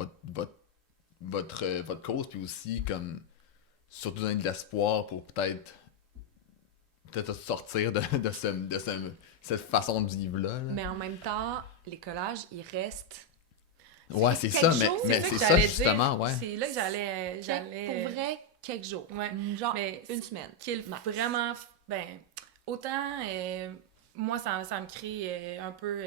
votre cause, puis aussi comme surtout donner de l'espoir pour peut-être sortir de cette façon de vivre-là. Mais en même temps, les collages, ils restent. Ouais, c'est ça, mais c'est ça justement, C'est là que j'allais... Pour vrai, quelques jours. Genre une semaine. Vraiment... autant... moi, ça me crée un peu...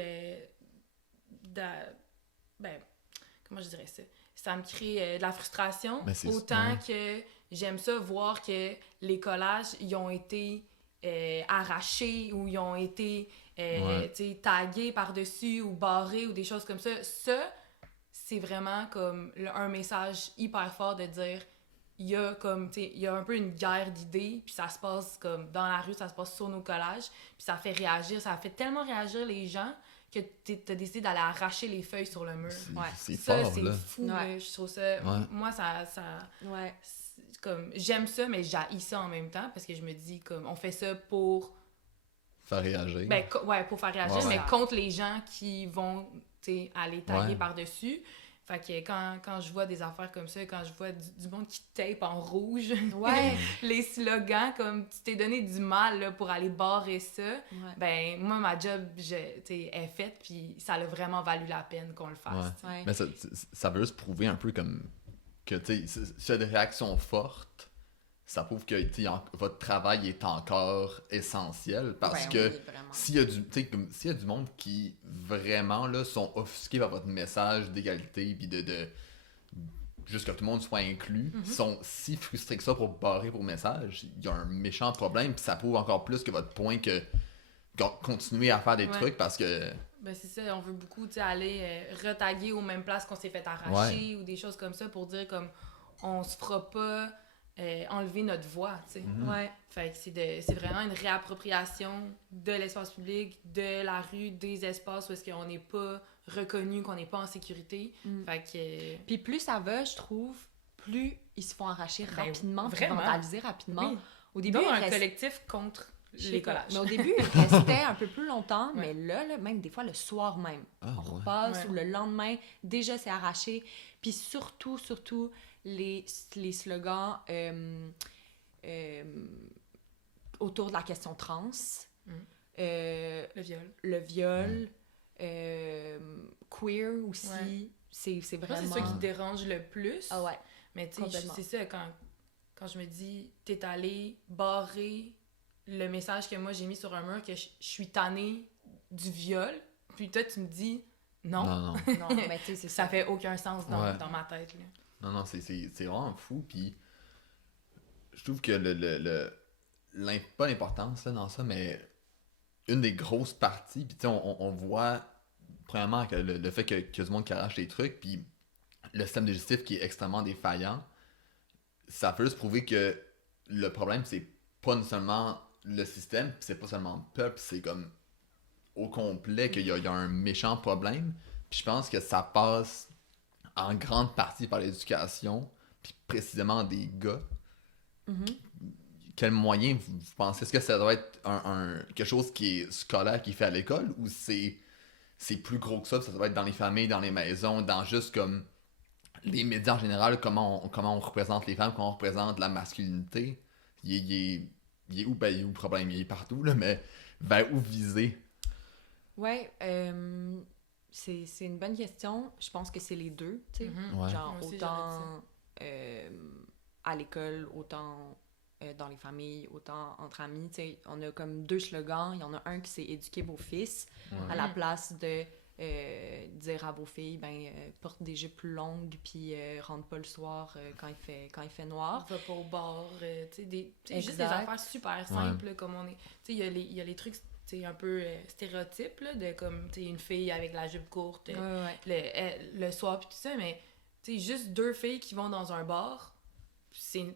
comment je dirais ça? Ça me crée de la frustration. Autant que j'aime ça, voir que les collages, ils ont été arrachés ou ils ont été tagués par-dessus ou barrés ou des choses comme ça. Ça, c'est vraiment comme un message hyper fort de dire... Il y a un peu une guerre d'idées, puis ça se passe comme dans la rue, ça se passe sur nos collages, puis ça fait réagir, ça fait tellement réagir les gens que t'as décidé d'aller arracher les feuilles sur le mur. C'est fort, c'est fou, je trouve ça... Moi, ça comme, j'aime ça, mais j'haïs ça en même temps, parce que je me dis, comme, on fait ça pour... Faire réagir. Pour faire réagir, mais contre les gens qui vont, aller taguer par-dessus. Fait que quand je vois des affaires comme ça, quand je vois du monde qui tape en rouge, Ouais. les slogans, comme tu t'es donné du mal là, pour aller barrer ça, ben moi, ma job est faite, puis ça a vraiment valu la peine qu'on le fasse. Ouais. Mais ça veut juste prouver un peu comme que, tu sais, s'il y a des réactions fortes, ça prouve que votre travail est encore essentiel, parce que s'il y a du monde qui vraiment là, sont offusqués par votre message d'égalité puis de juste que tout le monde soit inclus, sont si frustrés que ça pour barrer vos messages, il y a un méchant problème, puis ça prouve encore plus que votre point que continuer à faire des trucs parce que... Ben c'est ça, on veut beaucoup aller retaguer aux mêmes places qu'on s'est fait arracher ou des choses comme ça pour dire comme on se fera pas enlever notre voix, tu sais. Fait que c'est vraiment une réappropriation de l'espace public, de la rue, des espaces où est-ce qu'on n'est pas reconnu, qu'on n'est pas en sécurité. Fait que... Puis plus ça va, je trouve, plus ils se font arracher rapidement, puis vraiment. vandaliser rapidement. Oui. Au début, un collectif contre les collages. Mais au début, il restait un peu plus longtemps, mais là, même des fois le soir même, on repasse ou le lendemain, déjà c'est arraché. Puis surtout, les slogans autour de la question trans, le viol, queer aussi, c'est vraiment... C'est ça qui dérange le plus. Ah ouais. Mais tu sais, c'est ça, quand je me dis, t'es allé barrer le message que moi j'ai mis sur un mur, que je suis tannée du viol, puis toi tu me dis non. Non, mais tu sais, ça fait aucun sens dans ma tête. Là. Non, c'est vraiment fou, puis je trouve que pas l'importance là, dans ça, mais une des grosses parties, puis tu sais, on voit premièrement que le fait qu'il y a du monde qui arrache des trucs, puis le système digestif qui est extrêmement défaillant, ça peut juste prouver que le problème, c'est pas seulement le système, puis c'est pas seulement le peuple, c'est comme au complet qu'il y a un méchant problème. Puis je pense que ça passe en grande partie par l'éducation, puis précisément des gars. Quel moyen vous pensez? Est-ce que ça doit être quelque chose qui est scolaire, qui est fait à l'école, ou c'est plus gros que ça doit être dans les familles, dans les maisons, dans juste comme les médias en général, comment on représente les femmes, comment on représente la masculinité? Il est où? Ben, il est où le problème? Il est partout, là, mais vers où viser? Ouais, c'est une bonne question. Je pense que c'est les deux, tu sais. Genre, autant à l'école, autant dans les familles, autant entre amis, tu sais. On a comme deux slogans. Il y en a un qui c'est « Éduquer vos fils », à la place de dire à vos filles, porte des jupes plus longues, puis rentre pas le soir quand il fait noir. Va pas au bar, tu sais, juste des affaires super simples, là, comme on est... Tu sais, il y a les trucs un peu stéréotypes, là, de comme, tu sais, une fille avec la jupe courte, le soir, puis tout ça, mais, tu sais, juste deux filles qui vont dans un bar,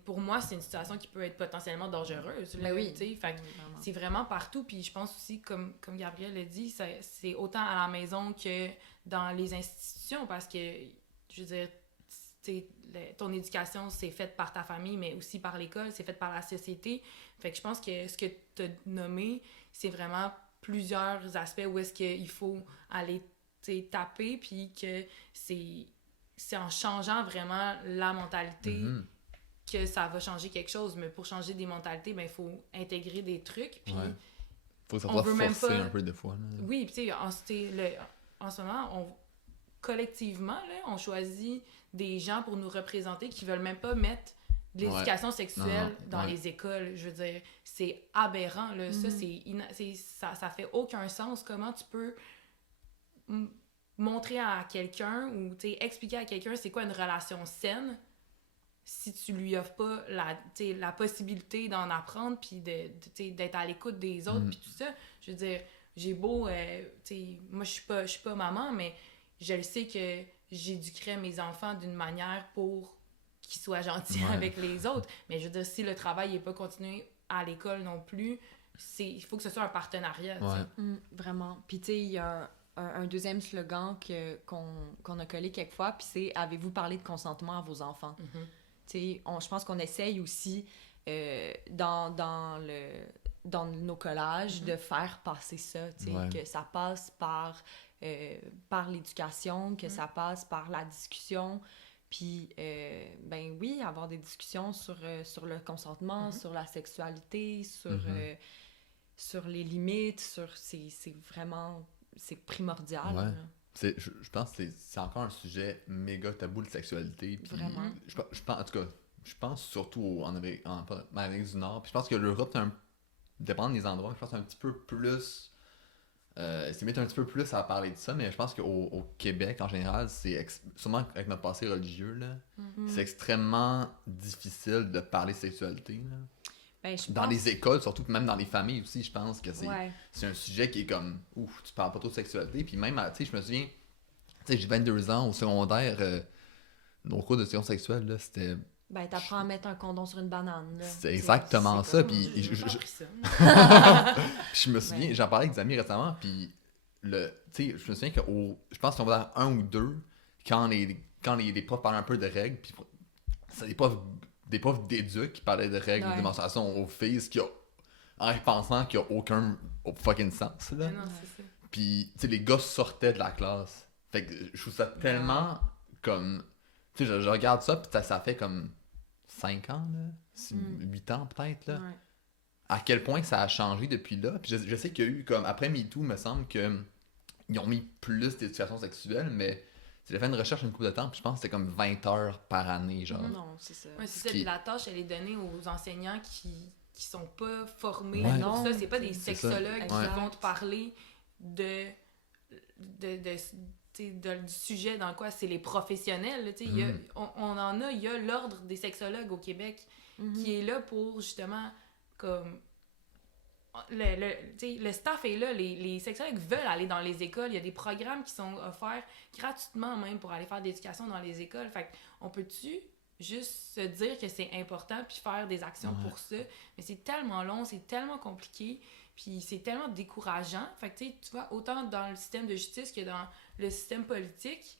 pour moi, c'est une situation qui peut être potentiellement dangereuse. Là, oui. C'est vraiment partout. Puis je pense aussi, comme Gabriel l'a dit, c'est autant à la maison que dans les institutions, parce que, je veux dire, ton éducation, c'est faite par ta famille, mais aussi par l'école, c'est fait par la société. Fait que je pense que ce que tu as nommé, c'est vraiment plusieurs aspects où est-ce qu'il faut aller taper, puis que c'est en changeant vraiment la mentalité que ça va changer quelque chose. Mais pour changer des mentalités, il faut intégrer des trucs. Puis faut que ça soit forcé un peu des fois. Là. Oui, puis tu sais, en ce moment, collectivement, là, on choisit des gens pour nous représenter qui veulent même pas mettre de l'éducation sexuelle dans les écoles. Je veux dire, c'est aberrant. Là. Ça, ça fait aucun sens. Comment tu peux montrer à quelqu'un ou expliquer à quelqu'un c'est quoi une relation saine si tu lui offres pas la possibilité d'en apprendre puis d'être à l'écoute des autres puis tout ça. Je veux dire, j'ai beau moi je suis pas maman, mais je le sais que j'éduquerais mes enfants d'une manière pour qu'ils soient gentils avec les autres, mais je veux dire, si le travail n'est pas continué à l'école non plus, il faut que ce soit un partenariat. Vraiment. Puis tu sais, il y a un deuxième slogan qu'on a collé quelquefois, puis c'est « Avez-vous parlé de consentement à vos enfants? Je pense qu'on essaye aussi dans dans nos collages, de faire passer ça, tu sais, que ça passe par l'éducation, que ça passe par la discussion, puis, ben oui, avoir des discussions sur le consentement, sur la sexualité, sur les limites, c'est vraiment, c'est primordial. Je pense que c'est encore un sujet méga tabou, de sexualité. Puis vraiment. Je pense, en tout cas, je pense surtout en Amérique du Nord. Puis je pense que l'Europe, dépendant des endroits, je pense un petit peu plus... c'est mettre un petit peu plus à parler de ça, mais je pense qu'au Québec, en général, sûrement avec notre passé religieux, là, c'est extrêmement difficile de parler de sexualité. Là. Ben, dans les écoles, surtout même dans les familles aussi, je pense que c'est un sujet qui est comme, ouf, tu parles pas trop de sexualité. Puis même, tu sais, je me souviens, tu sais, j'ai 22 ans au secondaire, nos cours d'éducation sexuelle, là, c'était... Ben, t'apprends à mettre un condom sur une banane, là. C'est exactement ça, puis je me souviens, j'en parlais avec des amis récemment, puis tu sais, je me souviens que je pense qu'on va dans 1 ou 2, quand les profs parlaient un peu de règles, puis c'est des profs d'éduc qui parlaient de règles de menstruation aux filles, en pensant qu'il n'y a aucun fucking sens, là. Non, c'est ça. Puis, tu sais, les gars sortaient de la classe. Fait que je trouve ça tellement comme... Tu sais, je regarde ça, puis ça fait comme 5 ans, là. 8 ans, peut-être, là. Ouais. À quel point ça a changé depuis là. Puis je sais qu'il y a eu, comme, après MeToo, il me semble que ils ont mis plus d'éducation sexuelle, mais j'ai fait une recherche une couple de temps, puis je pense que c'était comme 20 heures par année, genre. Non, c'est ça. Ouais, c'est ça. Puis la tâche, elle est donnée aux enseignants qui sont pas formés Ouais. pour ça. C'est pas des C'est sexologues ça. qui vont te parler du sujet dans quoi c'est les professionnels. Là, il y a l'ordre des sexologues au Québec qui est là pour justement comme le staff est là, les sexologues veulent aller dans les écoles, il y a des programmes qui sont offerts gratuitement même pour aller faire de l'éducation dans les écoles. Fait on peut-tu juste se dire que c'est important puis faire des actions pour ça, mais c'est tellement long, c'est tellement compliqué, puis c'est tellement décourageant. Fait que tu vois, autant dans le système de justice que dans le système politique,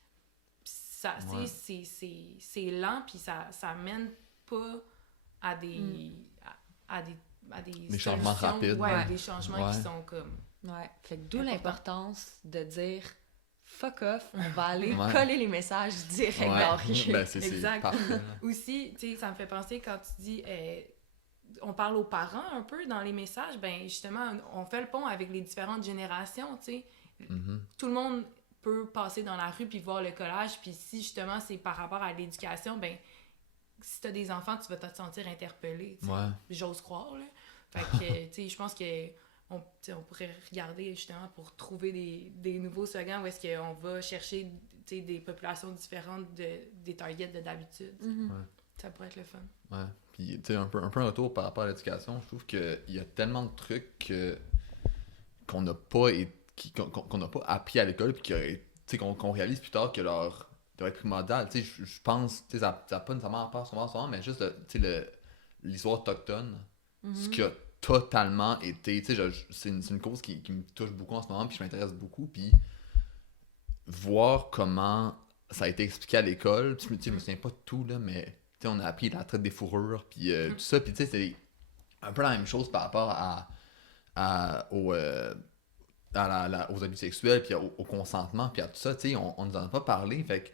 ça c'est lent, puis ça mène pas à des des changements rapides. Des changements qui sont comme... Ouais, fait que d'où l'importance de dire fuck off, on va aller coller les messages direct dans le ben, c'est parfait. Aussi, tu sais, ça me fait penser quand tu dis... on parle aux parents un peu dans les messages, ben justement, on fait le pont avec les différentes générations, tu sais. Tout le monde peut passer dans la rue puis voir le collage, puis si justement c'est par rapport à l'éducation, ben si t'as des enfants, tu vas te sentir interpellé, tu sais. J'ose croire, là. Fait que, tu sais, je pense que on pourrait regarder justement pour trouver des nouveaux slogans où est-ce qu'on va chercher, tu sais, des populations différentes des targets d'habitude. Ça pourrait être le fun. Ouais. Puis, tu sais, un peu un retour par rapport à l'éducation, je trouve qu'il y a tellement de trucs qu'on n'a pas appris à l'école, puis qu'on réalise plus tard que leur doit être primordial. Tu sais, je pense, tu sais, ça n'a pas nécessairement part souvent, mais juste, tu sais, l'histoire autochtone, ce qui a totalement été, tu sais, c'est une cause qui me touche beaucoup en ce moment, puis je m'intéresse beaucoup, puis voir comment ça a été expliqué à l'école, puis je me souviens pas de tout, là, mais tu sais, on a appris la traite des fourrures, puis tout ça, puis tu sais, c'est un peu la même chose par rapport aux abus sexuels, puis au consentement, puis à tout ça, tu sais, on nous en a pas parlé, fait que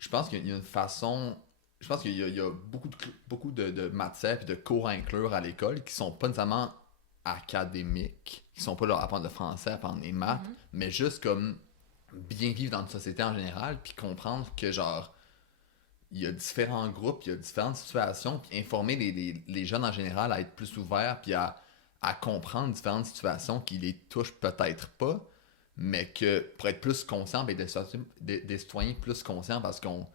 je pense qu'il y a une façon... Je pense qu'il y a beaucoup de matières et de cours à inclure à l'école qui sont pas nécessairement académiques, qui sont pas là à apprendre le français, à apprendre les maths, mais juste comme bien vivre dans une société en général, puis comprendre que genre il y a différents groupes, il y a différentes situations, puis informer les jeunes en général à être plus ouverts, puis à comprendre différentes situations qui les touchent peut-être pas, mais que pour être plus conscient, ben, des citoyens plus conscients, parce qu'on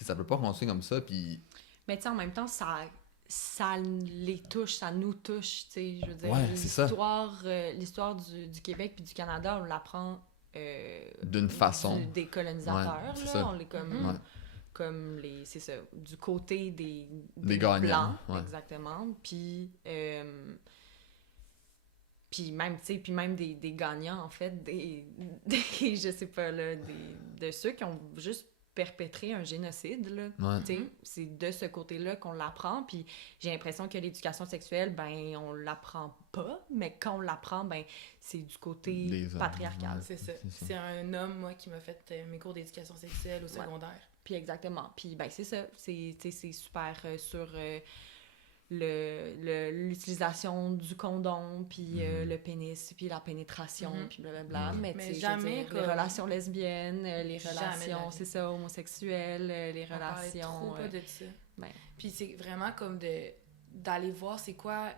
ça peut pas continuer comme ça, puis... Mais tu sais, en même temps, ça les touche, ça nous touche, tu sais, je veux dire. L'histoire du Québec puis du Canada, on l'apprend... d'une façon. Des colonisateurs, là, on les comme les... C'est ça, du côté des gagnants. Blancs, exactement. Puis... Puis même, tu sais, des gagnants, en fait, je sais pas, là, de ceux qui ont juste perpétrer un génocide, là. Ouais. Tu sais, c'est de ce côté-là qu'on l'apprend, puis j'ai l'impression que l'éducation sexuelle, ben, on l'apprend pas, mais quand on l'apprend, ben, c'est du côté Des hommes, patriarcal. ouais. C'est ça. C'est un homme, moi, qui m'a fait mes cours d'éducation sexuelle au secondaire. Puis exactement. Puis ben c'est ça. C'est super sur l'utilisation du condom, puis le pénis, puis la pénétration, puis blablabla. Mais jamais les relations lesbiennes, les relations, jamais. c'est ça, homosexuelles, les On parlait relations... trop pas de ça. ben, Puis c'est vraiment comme d'aller voir c'est quoi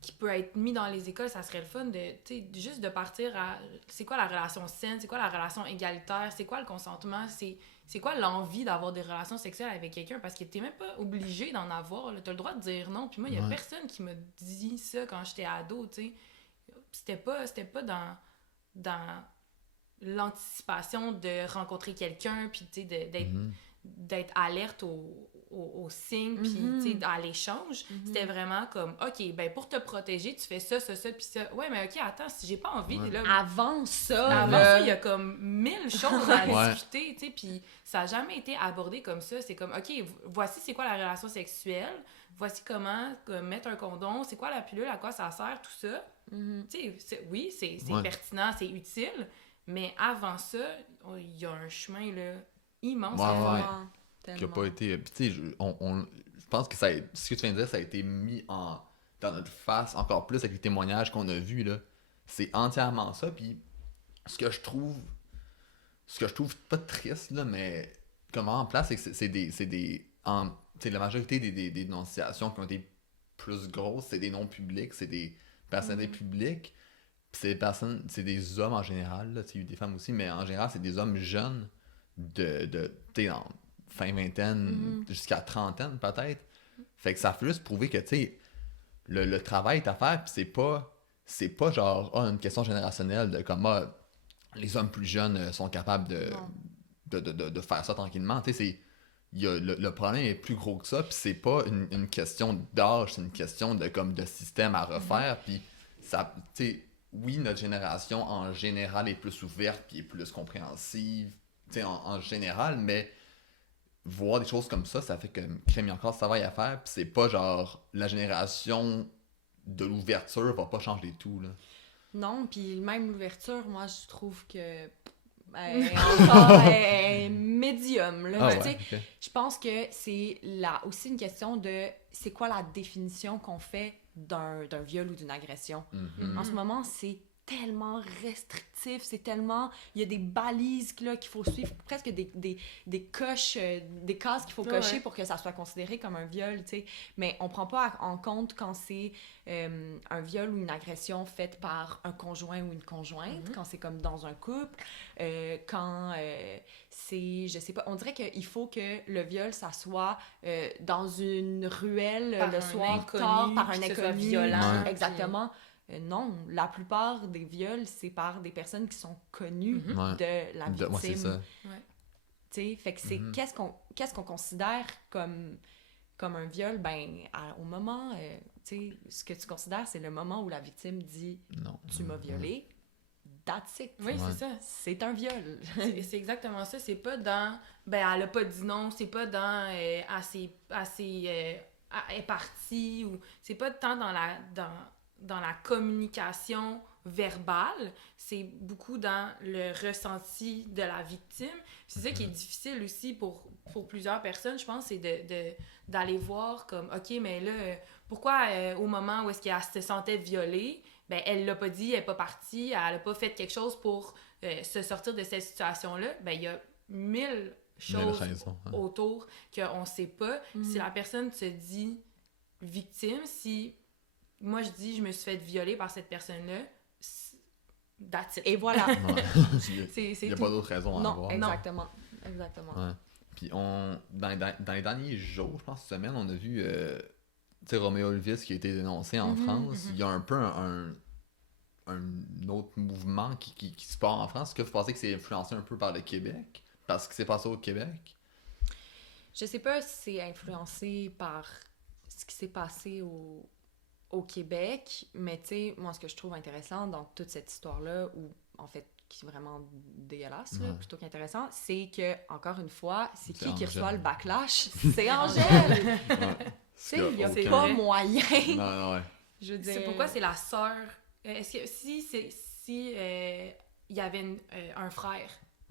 qui peut être mis dans les écoles, ça serait le fun de, tu sais, juste de partir à c'est quoi la relation saine, c'est quoi la relation égalitaire, c'est quoi le consentement, c'est quoi l'envie d'avoir des relations sexuelles avec quelqu'un, parce que t'es même pas obligé d'en avoir, t'as le droit de dire non. Puis moi, il y a personne qui m'a dit ça quand j'étais ado, tu sais. C'était pas dans l'anticipation de rencontrer quelqu'un, puis tu sais, d'être alerte aux signes, puis tu sais, à l'échange. C'était vraiment comme, OK, ben pour te protéger, tu fais ça, puis ça. Ouais, mais OK, attends, si j'ai pas envie, là... Avant ça, il y a comme 1000 choses à discuter, tu sais, puis ça a jamais été abordé comme ça. C'est comme, OK, voici c'est quoi la relation sexuelle, voici comment mettre un condom, c'est quoi la pilule, à quoi ça sert, tout ça. Tu sais, oui, c'est pertinent, c'est utile, mais avant ça, il y a un chemin, là, immense à faire. Qui a pas été... Puis tu sais, je pense que ce que tu viens de dire, ça a été mis dans notre face encore plus avec les témoignages qu'on a vus, là. C'est entièrement ça, puis ce que je trouve pas triste, là, mais comment en place, c'est que c'est la majorité des dénonciations qui ont été plus grosses, c'est des noms publics, c'est des personnalités publiques, puis c'est des hommes en général, là, il y a eu des femmes aussi, mais en général, c'est des hommes jeunes t'es en fin vingtaine jusqu'à trentaine peut-être. Fait que ça fait juste prouver que, tu sais, le travail est à faire, puis c'est pas genre une question générationnelle de comment les hommes plus jeunes sont capables de faire ça tranquillement. Tu sais, le problème est plus gros que ça, puis c'est pas une question d'âge, c'est une question de système à refaire, puis ça, tu sais, oui, notre génération en général est plus ouverte, puis est plus compréhensive, tu sais, en général, mais voir des choses comme ça fait que crème, il y a encore ce travail à faire, puis c'est pas genre la génération de l'ouverture va pas changer tout, là. Non, puis même l'ouverture, moi, je trouve que encore médium, là. Je pense que c'est aussi une question de c'est quoi la définition qu'on fait d'un viol ou d'une agression. En ce moment, c'est tellement restrictif, c'est tellement... Il y a des balises là, qu'il faut suivre, presque des coches, des cases qu'il faut cocher pour que ça soit considéré comme un viol, tu sais. Mais on prend pas en compte quand c'est un viol ou une agression faite par un conjoint ou une conjointe, quand c'est comme dans un couple, quand c'est... Je sais pas, on dirait qu'il faut que le viol, ça soit dans une ruelle le soir tard, par un inconnu violent. Exactement. Non, la plupart des viols, c'est par des personnes qui sont connues de la victime. C'est ça. T'sais, fait que c'est qu'est-ce qu'on considère comme un viol? Ben, au moment, ce que tu considères, c'est le moment où la victime dit non, tu m'as violé. That's it. Oui, c'est ça. C'est un viol. c'est exactement ça. C'est pas dans elle a pas dit non, c'est pas dans elle est partie, ou c'est pas tant dans la communication verbale, c'est beaucoup dans le ressenti de la victime. C'est ça qui est difficile aussi pour plusieurs personnes, je pense, c'est d'aller voir comme, OK, mais là, pourquoi au moment où est-ce qu'elle se sentait violée, ben elle l'a pas dit, elle est pas partie, elle a pas fait quelque chose pour se sortir de cette situation-là, ben il y a 1000 choses autour qu'on sait pas. Si la personne se dit victime, si moi je dis je me suis fait violer par cette personne-là, that's it. Et voilà. Il n'y a pas d'autre raison à avoir. Exactement. Ouais. Puis dans les derniers jours, je pense, cette semaine, on a vu Roméo Elvis qui a été dénoncé en France. Il y a un peu un autre mouvement qui se part en France. Est-ce que vous pensez que c'est influencé un peu par le Québec? Parce que c'est passé au Québec? Je sais pas si c'est influencé par ce qui s'est passé au Québec, mais tu sais, moi, ce que je trouve intéressant dans toute cette histoire-là, où, en fait, qui est vraiment dégueulasse, là, plutôt qu'intéressant, c'est que, encore une fois, c'est qui reçoit le backlash? C'est Angèle! Tu sais, il n'y a pas moyen. Non, ouais. Je veux dire... C'est pourquoi c'est la sœur. Est-ce que si il y avait un frère,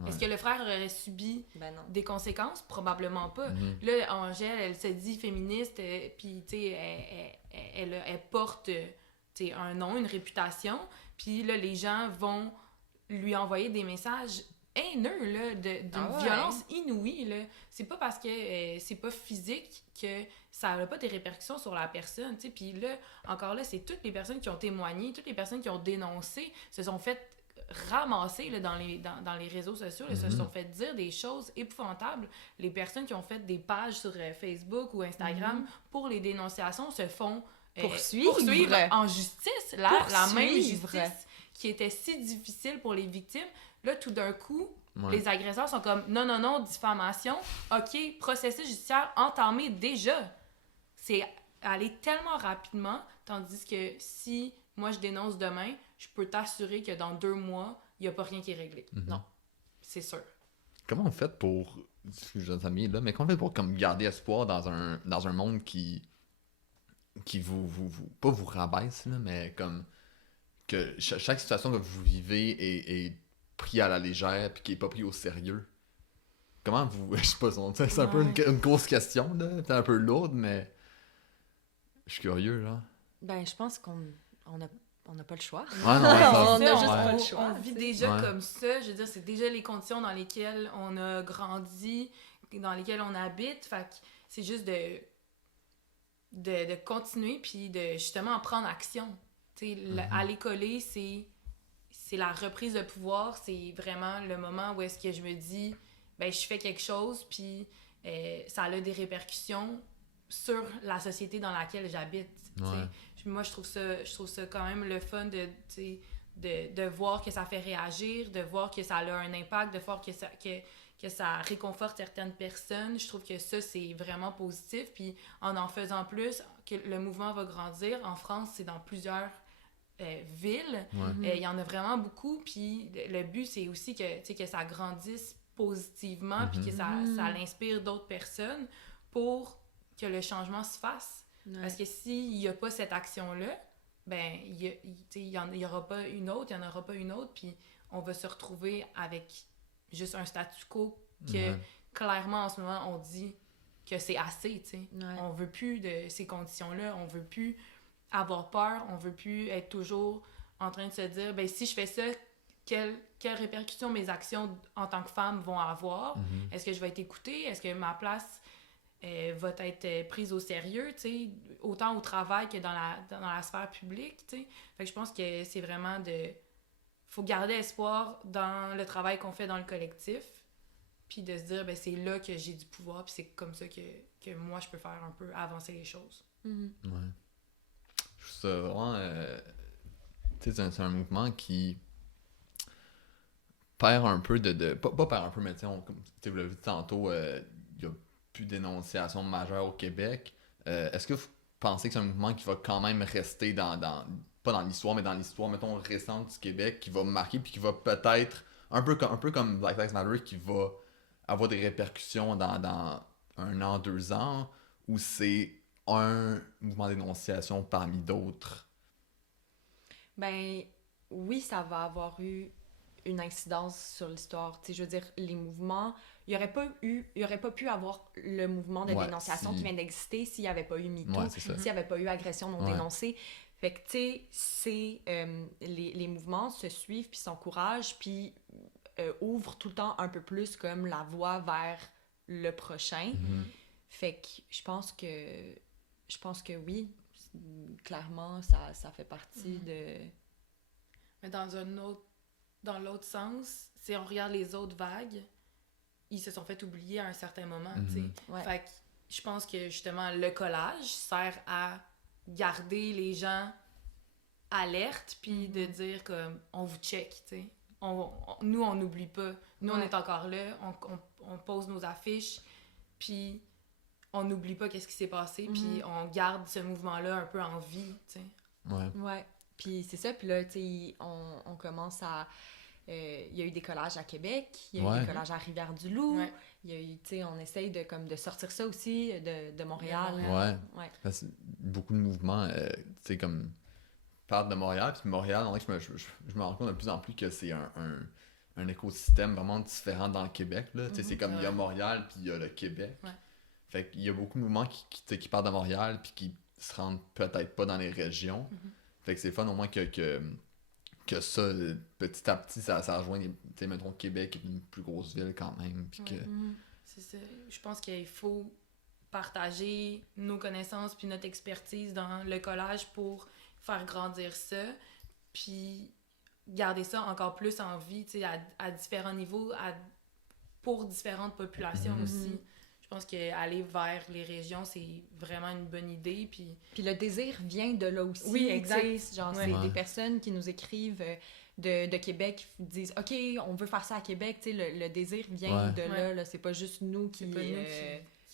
est-ce que le frère aurait subi des conséquences? Probablement pas. Là, Angèle, elle se dit féministe, puis tu sais, elle porte un nom, une réputation, puis là, les gens vont lui envoyer des messages haineux, là, d'une violence inouïe, là. C'est pas parce que c'est pas physique que ça n'a pas des répercussions sur la personne, tu sais. Puis là, encore là, c'est toutes les personnes qui ont témoigné, toutes les personnes qui ont dénoncé se sont fait ramasser là, dans les réseaux sociaux, là, se sont fait dire des choses épouvantables. Les personnes qui ont fait des pages sur Facebook ou Instagram pour les dénonciations se font poursuivre en justice. La même justice qui était si difficile pour les victimes. Là, tout d'un coup, les agresseurs sont comme non, diffamation. OK, processus judiciaire entamé déjà. C'est aller tellement rapidement, tandis que si moi je dénonce demain, je peux t'assurer que dans 2 mois, il n'y a pas rien qui est réglé. Non, c'est sûr. Comment on fait pour, jeunes amis là, mais comment on fait pour comme garder espoir dans un monde qui vous pas vous rabaisse là, mais comme que chaque situation que vous vivez est pris à la légère puis qui est pas pris au sérieux? Comment vous... Je sais pas, c'est un peu une grosse question, là. C'est un peu lourde, mais... Je suis curieux, là. Ben, je pense qu'on n'a pas le choix. Ouais, non, on n'a juste pas le choix. On vit déjà comme ça. Je veux dire, c'est déjà les conditions dans lesquelles on a grandi, dans lesquelles on habite. Fait que c'est juste de continuer puis de justement prendre action. Tu sais, aller coller, c'est la reprise de pouvoir. C'est vraiment le moment où est-ce que je me dis... ben je fais quelque chose, puis ça a des répercussions sur la société dans laquelle j'habite. Moi, je trouve ça quand même le fun de voir que ça fait réagir, de voir que ça a un impact, de voir que ça réconforte certaines personnes. Je trouve que ça, c'est vraiment positif. Puis en faisant plus, que le mouvement va grandir. En France, c'est dans plusieurs villes. Il y en a vraiment beaucoup. Puis le but, c'est aussi que ça grandisse positivement, puis que ça l'inspire d'autres personnes pour que le changement se fasse. Parce que s'il n'y a pas cette action-là, ben, il y aura pas une autre, il n'y en aura pas une autre, puis on va se retrouver avec juste un statu quo que, clairement, en ce moment, on dit que c'est assez, tu sais. On veut plus de ces conditions-là, on veut plus avoir peur, on veut plus être toujours en train de se dire, ben, si je fais ça, quelles répercussions mes actions en tant que femme vont avoir? Est-ce que je vais être écoutée? Est-ce que ma place va être prise au sérieux, tu sais, autant au travail que dans la sphère publique, tu sais? Fait que je pense que c'est vraiment faut garder espoir dans le travail qu'on fait dans le collectif, puis de se dire, ben c'est là que j'ai du pouvoir, puis c'est comme ça que moi, je peux faire un peu avancer les choses. Ouais. Je trouve ça vraiment... tu sais, c'est un mouvement qui... perd un peu pas perd un peu, mais tu sais, vous l'avez dit tantôt, il n'y a plus de dénonciation majeure au Québec. Est-ce que vous pensez que c'est un mouvement qui va quand même rester pas dans l'histoire, mais dans l'histoire, mettons, récente du Québec, qui va marquer, puis qui va peut-être, un peu comme Black Lives Matter, qui va avoir des répercussions dans 1 an, 2 ans, ou c'est un mouvement de dénonciation parmi d'autres? Ben, oui, ça va avoir eu une incidence sur l'histoire. Tu sais, je veux dire, les mouvements... Il n'y aurait pas pu avoir le mouvement de dénonciation qui vient d'exister s'il n'y avait pas eu MeToo, s'il n'y avait pas eu agression non dénoncée. Fait que, tu sais, les mouvements se suivent, puis s'encouragent, puis ouvrent tout le temps un peu plus comme la voie vers le prochain. Fait que je pense que oui, clairement, ça fait partie de... Mais dans l'autre sens, si on regarde les autres vagues, ils se sont fait oublier à un certain moment, tu sais. Fait que je pense que, justement, le collage sert à garder les gens alertes, puis de dire comme, on vous check, tu sais. Nous, on n'oublie pas. Nous, on est encore là, on pose nos affiches, puis on n'oublie pas qu'est-ce qui s'est passé, puis on garde ce mouvement-là un peu en vie, tu sais. Ouais. Puis c'est ça, puis là, tu sais, on commence à il y a eu des collages à Québec, il y a eu des collages à Rivière-du-Loup. Il y a eu, tu sais, on essaye de sortir ça aussi de Montréal. Ouais. Parce que beaucoup de mouvements, tu sais, comme partent de Montréal, puis Montréal, on dirait que je me rends compte de plus en plus que c'est un écosystème vraiment différent dans le Québec, là. Tu sais, c'est comme il y a Montréal, puis il y a le Québec. Fait qu'il y a beaucoup de mouvements qui partent de Montréal, puis qui se rendent peut-être pas dans les régions. Fait que c'est fun au moins que ça, petit à petit, ça rejoint, tu sais, mettons, Québec est une plus grosse ville quand même, puis que... C'est ça. Je pense qu'il faut partager nos connaissances puis notre expertise dans le collage pour faire grandir ça, puis garder ça encore plus en vie, tu sais, à différents niveaux, pour différentes populations aussi. Je pense qu'aller vers les régions, c'est vraiment une bonne idée. Puis le désir vient de là aussi. Oui, exact. Genre, c'est des personnes qui nous écrivent de Québec, qui disent « OK, on veut faire ça à Québec. » Tu sais, le désir vient de là. C'est pas juste nous qui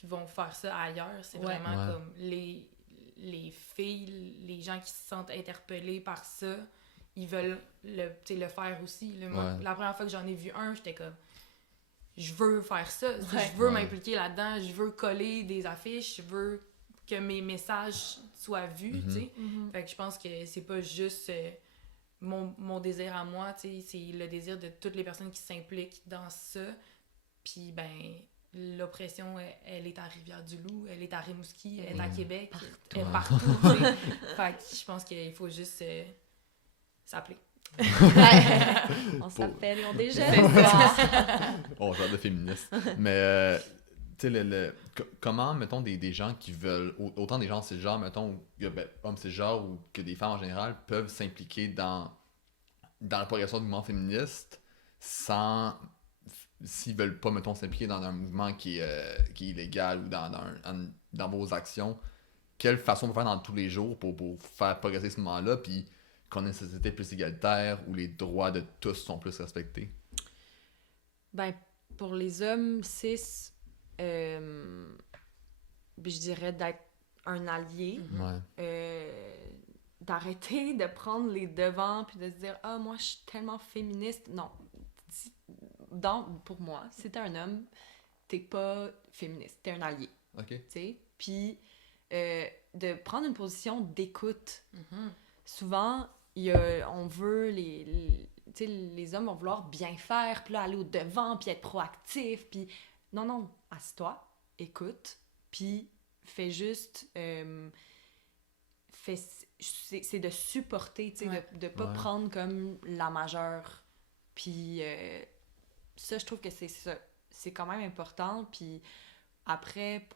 vont faire ça ailleurs. C'est vraiment comme les filles, les gens qui se sentent interpellés par ça, ils veulent le faire aussi. Là. Moi, la première fois que j'en ai vu un, j'étais comme... Je veux faire ça, je veux m'impliquer là-dedans, je veux coller des affiches, je veux que mes messages soient vus, tu sais. Fait que je pense que c'est pas juste mon désir à moi, tu sais, c'est le désir de toutes les personnes qui s'impliquent dans ça. Puis ben, l'oppression, elle est à Rivière-du-Loup, elle est à Rimouski, elle est à Québec, elle est partout, tu sais. Fait que je pense qu'il faut juste s'appeler. On s'appelle, on déjeune. On parle de féministes. Mais, tu sais, comment, mettons, des gens qui veulent, autant des gens cisgenres, mettons, hommes cisgenres ou que des femmes en général, peuvent s'impliquer dans la progression du mouvement féministe s'ils veulent pas, mettons, s'impliquer dans un mouvement qui est illégal ou dans vos actions, quelle façon on peut faire dans tous les jours pour faire progresser ce mouvement-là, puis qu'on ait une société plus égalitaire où les droits de tous sont plus respectés? Ben, pour les hommes cis, je dirais d'être un allié, d'arrêter de prendre les devants puis de se dire « Ah, moi, je suis tellement féministe. » Non. Pour moi, si t'es un homme, t'es pas féministe, t'es un allié. OK. Tu sais? Puis de prendre une position d'écoute. Souvent, on veut les hommes vont vouloir bien faire, puis là, aller au-devant, puis être proactif, puis... Non, assieds-toi, écoute, puis fais juste... c'est de supporter, tu sais, de pas prendre comme la majeure. Puis ça, je trouve que c'est ça. C'est quand même important, puis après,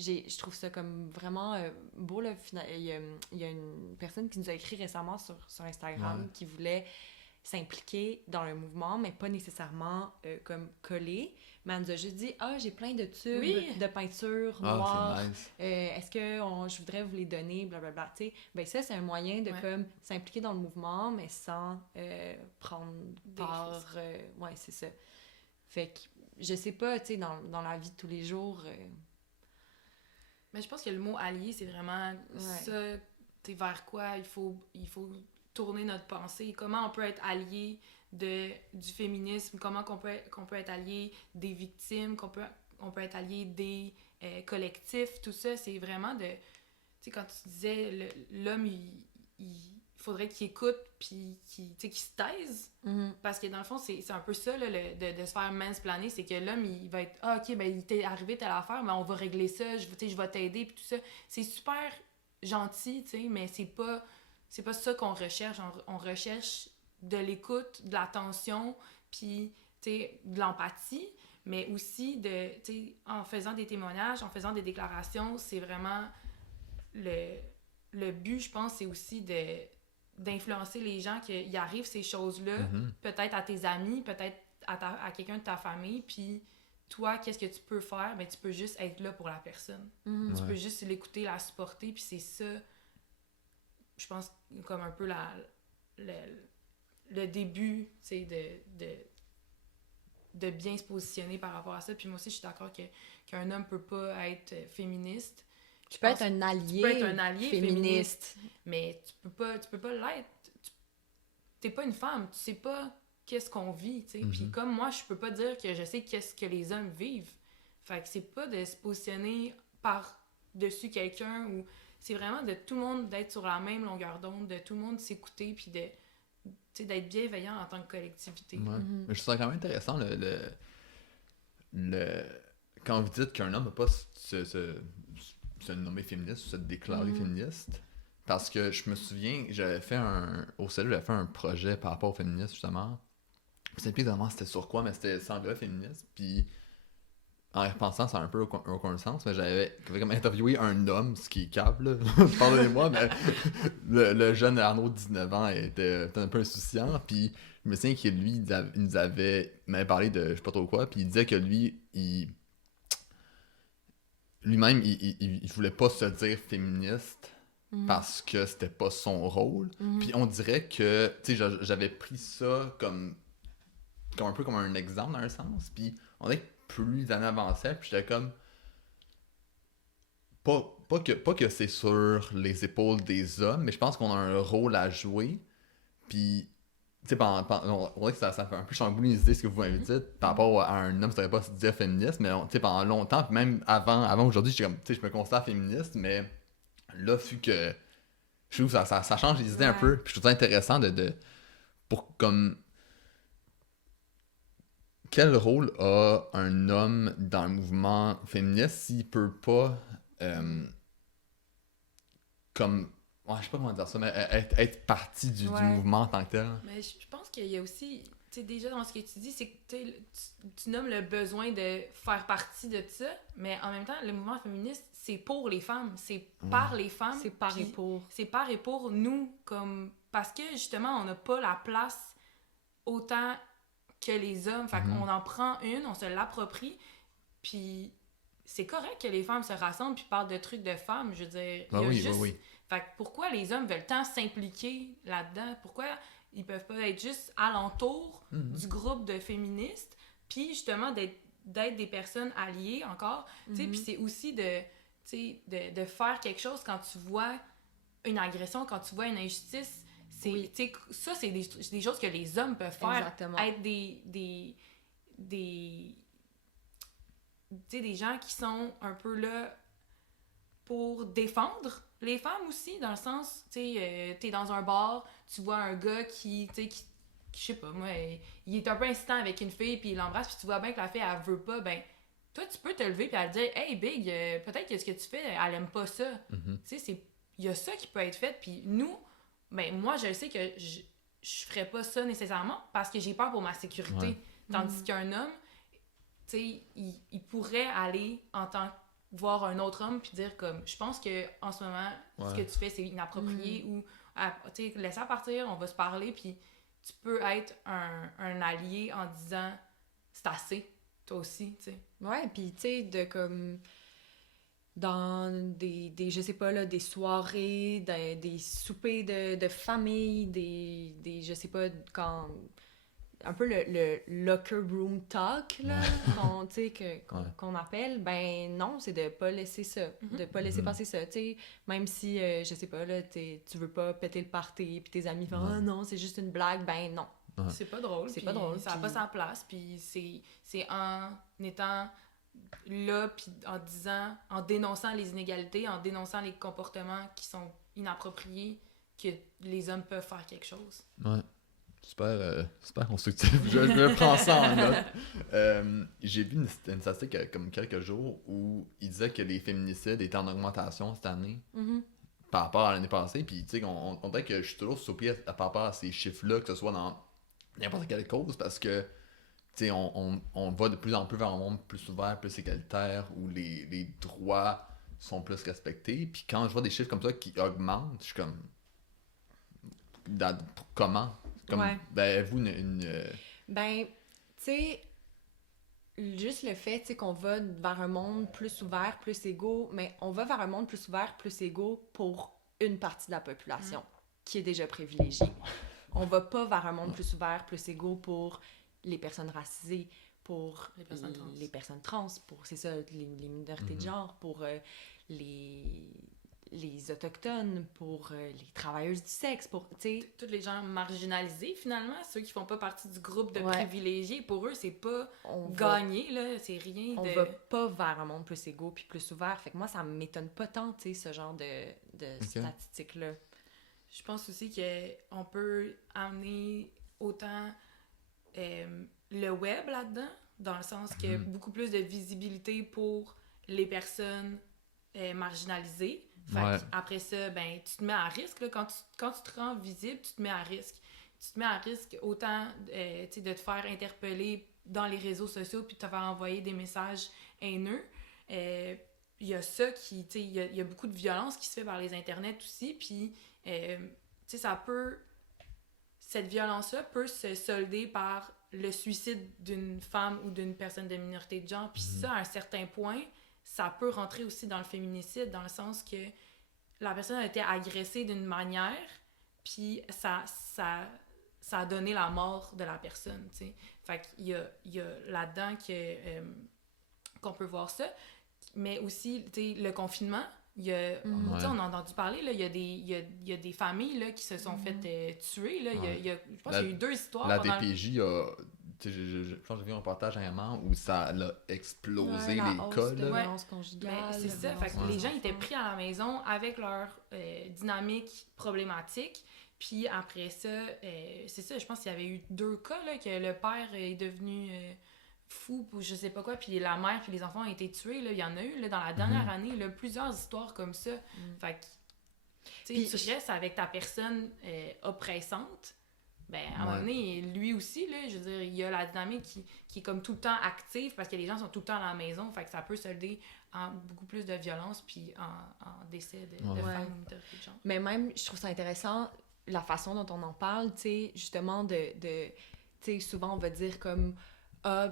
je trouve ça comme vraiment beau, là. Il y a une personne qui nous a écrit récemment sur Instagram qui voulait s'impliquer dans le mouvement, mais pas nécessairement comme coller. Mais elle nous a juste dit « Ah, j'ai plein de tubes de peinture noire. Nice. Est-ce que je voudrais vous les donner? » Blablabla. Tu sais, ben ça, c'est un moyen de comme s'impliquer dans le mouvement, mais sans prendre part... ouais, c'est ça. Fait que, je sais pas, tu sais, dans la vie de tous les jours... Mais je pense que le mot allié, c'est vraiment ça, t'es vers quoi il faut tourner notre pensée. Comment on peut être allié du féminisme, comment qu'on peut être allié des victimes, qu'on peut être allié des collectifs, tout ça, c'est vraiment de... Tu sais, quand tu disais, l'homme, il faudrait qu'il écoute puis qu'il se taise, parce que dans le fond, c'est un peu ça, là, de se faire mansplainer, c'est que l'homme, il va être « Ah, OK, ben il t'est arrivé telle affaire, mais on va régler ça, je vais t'aider, puis tout ça. » C'est super gentil, tu sais, mais c'est pas ça qu'on recherche. On recherche de l'écoute, de l'attention, puis, tu sais, de l'empathie, mais aussi en faisant des témoignages, en faisant des déclarations, c'est vraiment le but, je pense, c'est aussi d'influencer les gens qu'il arrive ces choses-là, peut-être à tes amis, peut-être à quelqu'un de ta famille, puis toi, qu'est-ce que tu peux faire? Ben, tu peux juste être là pour la personne. Tu peux juste l'écouter, la supporter, puis c'est ça, je pense, comme un peu le début, tu sais, de bien se positionner par rapport à ça. Puis moi aussi, je suis d'accord qu'un homme peut pas être féministe. Tu peux être un allié féministe. Mais tu peux pas l'être. t'es pas une femme, tu sais pas qu'est-ce qu'on vit, tu sais. Puis comme moi, je peux pas dire que je sais qu'est-ce que les hommes vivent. Fait que c'est pas de se positionner par-dessus quelqu'un ou... C'est vraiment de tout le monde d'être sur la même longueur d'onde, de tout le monde s'écouter, puis d'être bienveillant en tant que collectivité. Ouais. Mais je trouve ça quand même intéressant, quand vous dites qu'un homme ne peut pas se nommer féministe ou se déclarer féministe, parce que je me souviens, au cellule, j'avais fait un projet par rapport au féminisme, justement. Je sais plus exactement c'était sur quoi, mais c'était sans vrai féministe, puis en y repensant, ça a un peu aucun sens, mais j'avais comme interviewé un homme, ce qui est cave, là, pardonnez-moi, mais le jeune Arnaud, 19 ans, était un peu insouciant, puis je me souviens que lui, il m'avait parlé de je sais pas trop quoi, puis il disait que lui-même, il voulait pas se dire féministe parce que c'était pas son rôle, puis on dirait que, tu sais, j'avais pris ça comme un peu comme un exemple dans un sens, puis on dirait que plus les années avançaient, puis j'étais comme pas que c'est sur les épaules des hommes, mais je pense qu'on a un rôle à jouer, puis tu sais, on dirait que ça fait un peu chambouler les idées ce que vous m'avez dit par rapport à un homme, ça devrait pas se dire féministe, mais tu sais, pendant longtemps, puis même avant aujourd'hui, j'étais comme, tu sais, je me considère féministe, mais là, vu que je trouve que ça change les idées un peu, puis je trouve ça intéressant pour comme quel rôle a un homme dans le mouvement féministe s'il peut pas comme je sais pas comment dire ça, mais être partie du mouvement en tant que tel. Mais je pense qu'il y a aussi, tu sais, déjà dans ce que tu dis, c'est que tu nommes le besoin de faire partie de ça, mais en même temps, le mouvement féministe, c'est pour les femmes, c'est par les femmes. C'est par et pour. C'est par et pour nous, comme parce que justement, on n'a pas la place autant que les hommes. Fait qu'on en prend une, on se l'approprie, puis c'est correct que les femmes se rassemblent puis parlent de trucs de femmes. Je veux dire, Fait que pourquoi les hommes veulent tant s'impliquer là-dedans? Pourquoi ils peuvent pas être juste alentour du groupe de féministes, puis justement d'être des personnes alliées encore? Puis c'est aussi de faire quelque chose quand tu vois une agression, quand tu vois une injustice. Ça, c'est des choses que les hommes peuvent faire. Exactement. Être des gens qui sont un peu là pour défendre les femmes aussi, dans le sens, t'es dans un bar, tu vois un gars qui je sais pas, moi, il est un peu insistant avec une fille, puis il l'embrasse, puis tu vois bien que la fille, elle veut pas, ben, toi, tu peux te lever, puis elle dire « Hey, Big, peut-être que ce que tu fais, elle aime pas ça. Il y a ça qui peut être fait, puis nous, ben, moi, je sais que je ferais pas ça nécessairement, parce que j'ai peur pour ma sécurité. Tandis qu'un homme, il pourrait aller voir un autre homme puis dire comme je pense que en ce moment ce que tu fais c'est inapproprié ou laisse-la partir, on va se parler, puis tu peux être un allié en disant c'est assez, toi aussi, tu sais. Ouais, puis tu sais, de comme dans des je sais pas là, des soirées, des soupers de famille, des je sais pas, quand un peu le locker room talk là, qu'on appelle, ben non, c'est de pas laisser ça, de pas laisser passer ça, tu sais, même si je sais pas là, tu veux pas péter le party puis tes amis font ah non, c'est juste une blague, ben non. C'est pas drôle, c'est pas drôle, ça a pas sa place, puis c'est en étant là, puis en dénonçant les inégalités, en dénonçant les comportements qui sont inappropriés, que les hommes peuvent faire quelque chose. Ouais. Super constructif. Je me prends ça en note. J'ai vu une statistique il y a comme quelques jours où il disait que les féminicides étaient en augmentation cette année par rapport à l'année passée. Puis, tu sais, on dirait que je suis toujours surpris par rapport à ces chiffres-là, que ce soit dans n'importe quelle cause, parce que, tu sais, on va de plus en plus vers un monde plus ouvert, plus égalitaire, où les droits sont plus respectés. Puis quand je vois des chiffres comme ça qui augmentent, je suis comme... Comment? Comme, ben, vous, Ben, tu sais, juste le fait, tu sais, qu'on va vers un monde plus ouvert, plus égaux, mais on va vers un monde plus ouvert, plus égaux pour une partie de la population qui est déjà privilégiée. On va pas vers un monde plus ouvert, plus égaux pour les personnes racisées, pour les personnes trans, pour, c'est ça, les minorités de genre, pour les les Autochtones, pour les travailleuses du sexe, pour, tu sais... Tous les gens marginalisés, finalement, ceux qui font pas partie du groupe de privilégiés, pour eux, c'est pas gagné, là, c'est rien de... On va pas vers un monde plus égaux puis plus ouvert. Fait que moi, ça m'étonne pas tant, tu sais, ce genre de statistiques-là. Je pense aussi qu'on peut amener autant le web là-dedans, dans le sens qu'il y a beaucoup plus de visibilité pour les personnes marginalisées. Fait après ça, ben, tu te mets à risque. Là, quand tu te rends visible, tu te mets à risque. Tu te mets à risque autant de te faire interpeller dans les réseaux sociaux puis de te faire envoyer des messages haineux. Il y a ça qui... Il y a beaucoup de violence qui se fait par les internets aussi. Puis, ça peut... Cette violence-là peut se solder par le suicide d'une femme ou d'une personne de minorité de genre. Puis ça, à un certain point, ça peut rentrer aussi dans le féminicide, dans le sens que la personne a été agressée d'une manière, puis ça a donné la mort de la personne, tu sais. Fait qu'il y a là-dedans qu'on peut voir ça. Mais aussi, tu sais, le confinement, on en a entendu parler, là, il y a des familles là, qui se sont fait tuer. Là, je pense qu'il y a eu 2 histoires. La DPJ a... Je pense que j'ai vu un reportage récemment où ça a explosé les cas. De violence conjugale. C'est ça. Fait que les gens étaient pris à la maison avec leur dynamique problématique. Puis après ça, c'est ça, je pense qu'il y avait eu 2 cas, là, que le père est devenu fou ou je sais pas quoi, puis la mère puis les enfants ont été tués. Là. Il y en a eu là, dans la dernière année, là, plusieurs histoires comme ça. Fait que tu restes avec ta personne oppressante. Ben, à un moment donné, lui aussi, là, je veux dire, il y a la dynamique qui est comme tout le temps active parce que les gens sont tout le temps à la maison, fait que ça peut solder en beaucoup plus de violence puis en décès de femmes ou de genre. Mais même, je trouve ça intéressant, la façon dont on en parle, tu sais, justement, tu sais, souvent on va dire comme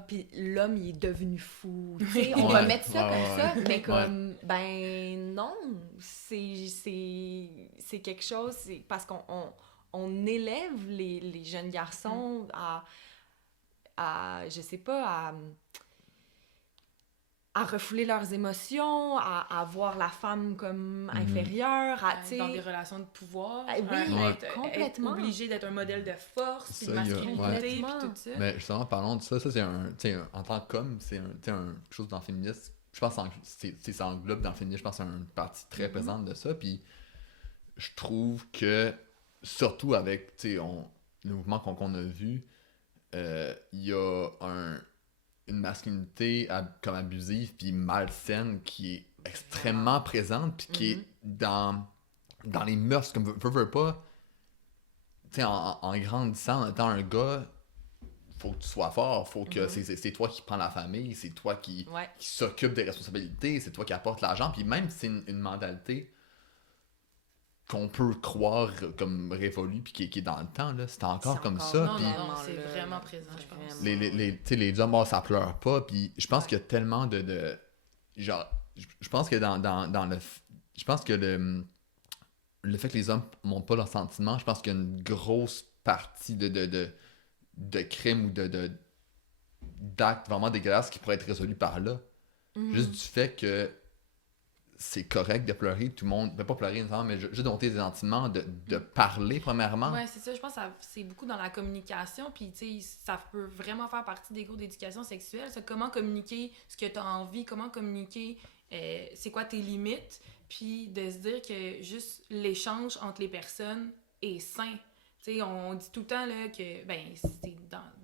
puis l'homme, il est devenu fou, tu sais, on va mettre ça comme ça, mais comme, ben non, c'est quelque chose, c'est parce qu'on élève les jeunes garçons à je sais pas, à refouler leurs émotions, à voir la femme comme inférieure, dans des relations de pouvoir, complètement. Être obligé d'être un modèle de force, puis de masculinité, puis tout ça. Mais justement, parlons de ça, c'est en tant qu'homme, c'est quelque chose dans le féminisme, je pense que ça englobe dans le féminisme, je pense que c'est une partie très présente de ça, puis je trouve que surtout avec le mouvement qu'on a vu, il y a une masculinité comme abusive puis malsaine qui est extrêmement présente puis qui est dans les mœurs, comme veux pas, tu sais, en grandissant, en étant un gars, faut que tu sois fort, faut que c'est toi qui prends la famille, c'est toi qui s'occupe des responsabilités, c'est toi qui apporte l'argent, puis même si c'est une mentalité qu'on peut croire comme révolue puis qui est dans le temps, là, c'est encore comme ça. Non, c'est vraiment présent, je pense. Les hommes, ça pleure pas, puis je pense qu'il y a tellement de genre, je pense que dans le... Je pense que le fait que les hommes montrent pas leurs sentiments, je pense qu'il y a une grosse partie de crimes ou d'actes vraiment dégueulasses qui pourraient être résolus par là. Juste du fait que c'est correct de pleurer, tout le monde, pas pleurer nécessairement, mais juste de monter des sentiments, de parler premièrement. Ouais, c'est ça, je pense que c'est beaucoup dans la communication, puis tu sais, ça peut vraiment faire partie des cours d'éducation sexuelle, ça, comment communiquer ce que tu as envie, comment communiquer c'est quoi tes limites, puis de se dire que juste l'échange entre les personnes est sain. Tu sais, on dit tout le temps là, que, ben, c'est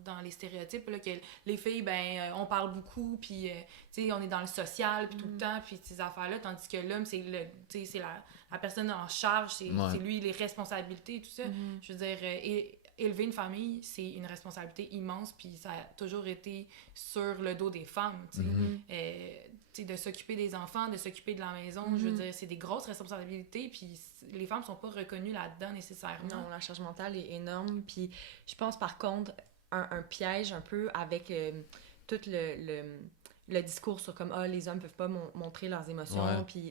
dans les stéréotypes, là, que les filles, ben, on parle beaucoup, puis, tu sais, on est dans le social, puis tout le temps, puis ces affaires-là, tandis que l'homme, c'est la personne en charge, c'est lui, les responsabilités, tout ça. Je veux dire, élever une famille, c'est une responsabilité immense, puis ça a toujours été sur le dos des femmes, tu sais. De s'occuper des enfants, de s'occuper de la maison, je veux dire, c'est des grosses responsabilités, puis les femmes sont pas reconnues là-dedans nécessairement. Non, la charge mentale est énorme, puis je pense par contre, un piège un peu avec tout le discours sur comme, les hommes peuvent pas montrer leurs émotions, puis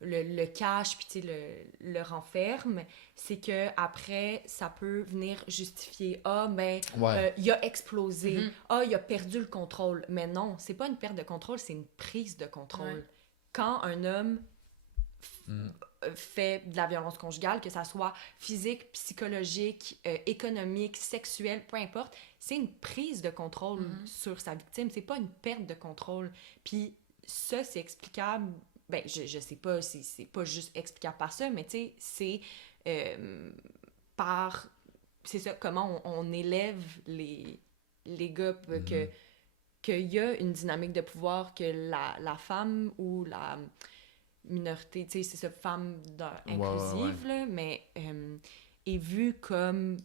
le cache, puis tu sais, le renferme, c'est que après ça peut venir justifier il a explosé, il a perdu le contrôle. Mais non, c'est pas une perte de contrôle, c'est une prise de contrôle. Quand un homme fait de la violence conjugale, que ça soit physique, psychologique, économique, sexuelle, peu importe, c'est une prise de contrôle sur sa victime, c'est pas une perte de contrôle. Puis ça, c'est explicable, ben je sais pas, c'est pas juste explicable par ça, mais tu sais, c'est par... C'est ça, comment on élève les gars, qu'il y a une dynamique de pouvoir, que la femme ou la minorité, tu sais, c'est ça, femme inclusive, là, mais est vue comme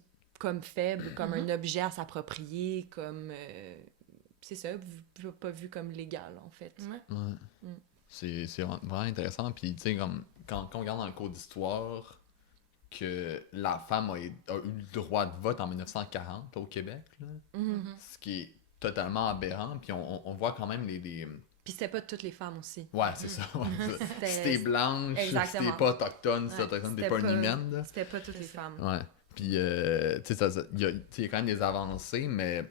faible, comme un objet à s'approprier, comme... c'est ça, pas vu comme légal, en fait. C'est vraiment intéressant, puis tu sais, comme quand on regarde dans le cours d'histoire que la femme a eu le droit de vote en 1940 au Québec, là, ce qui est totalement aberrant, puis on voit quand même les... Puis c'était pas toutes les femmes aussi. Ouais, c'est ça. Ouais, si t'es blanche, si t'es pas autochtone, si t'es autochtone, t'es pas une humaine. C'était pas toutes les femmes. Ouais. Puis, tu sais, il y a quand même des avancées, mais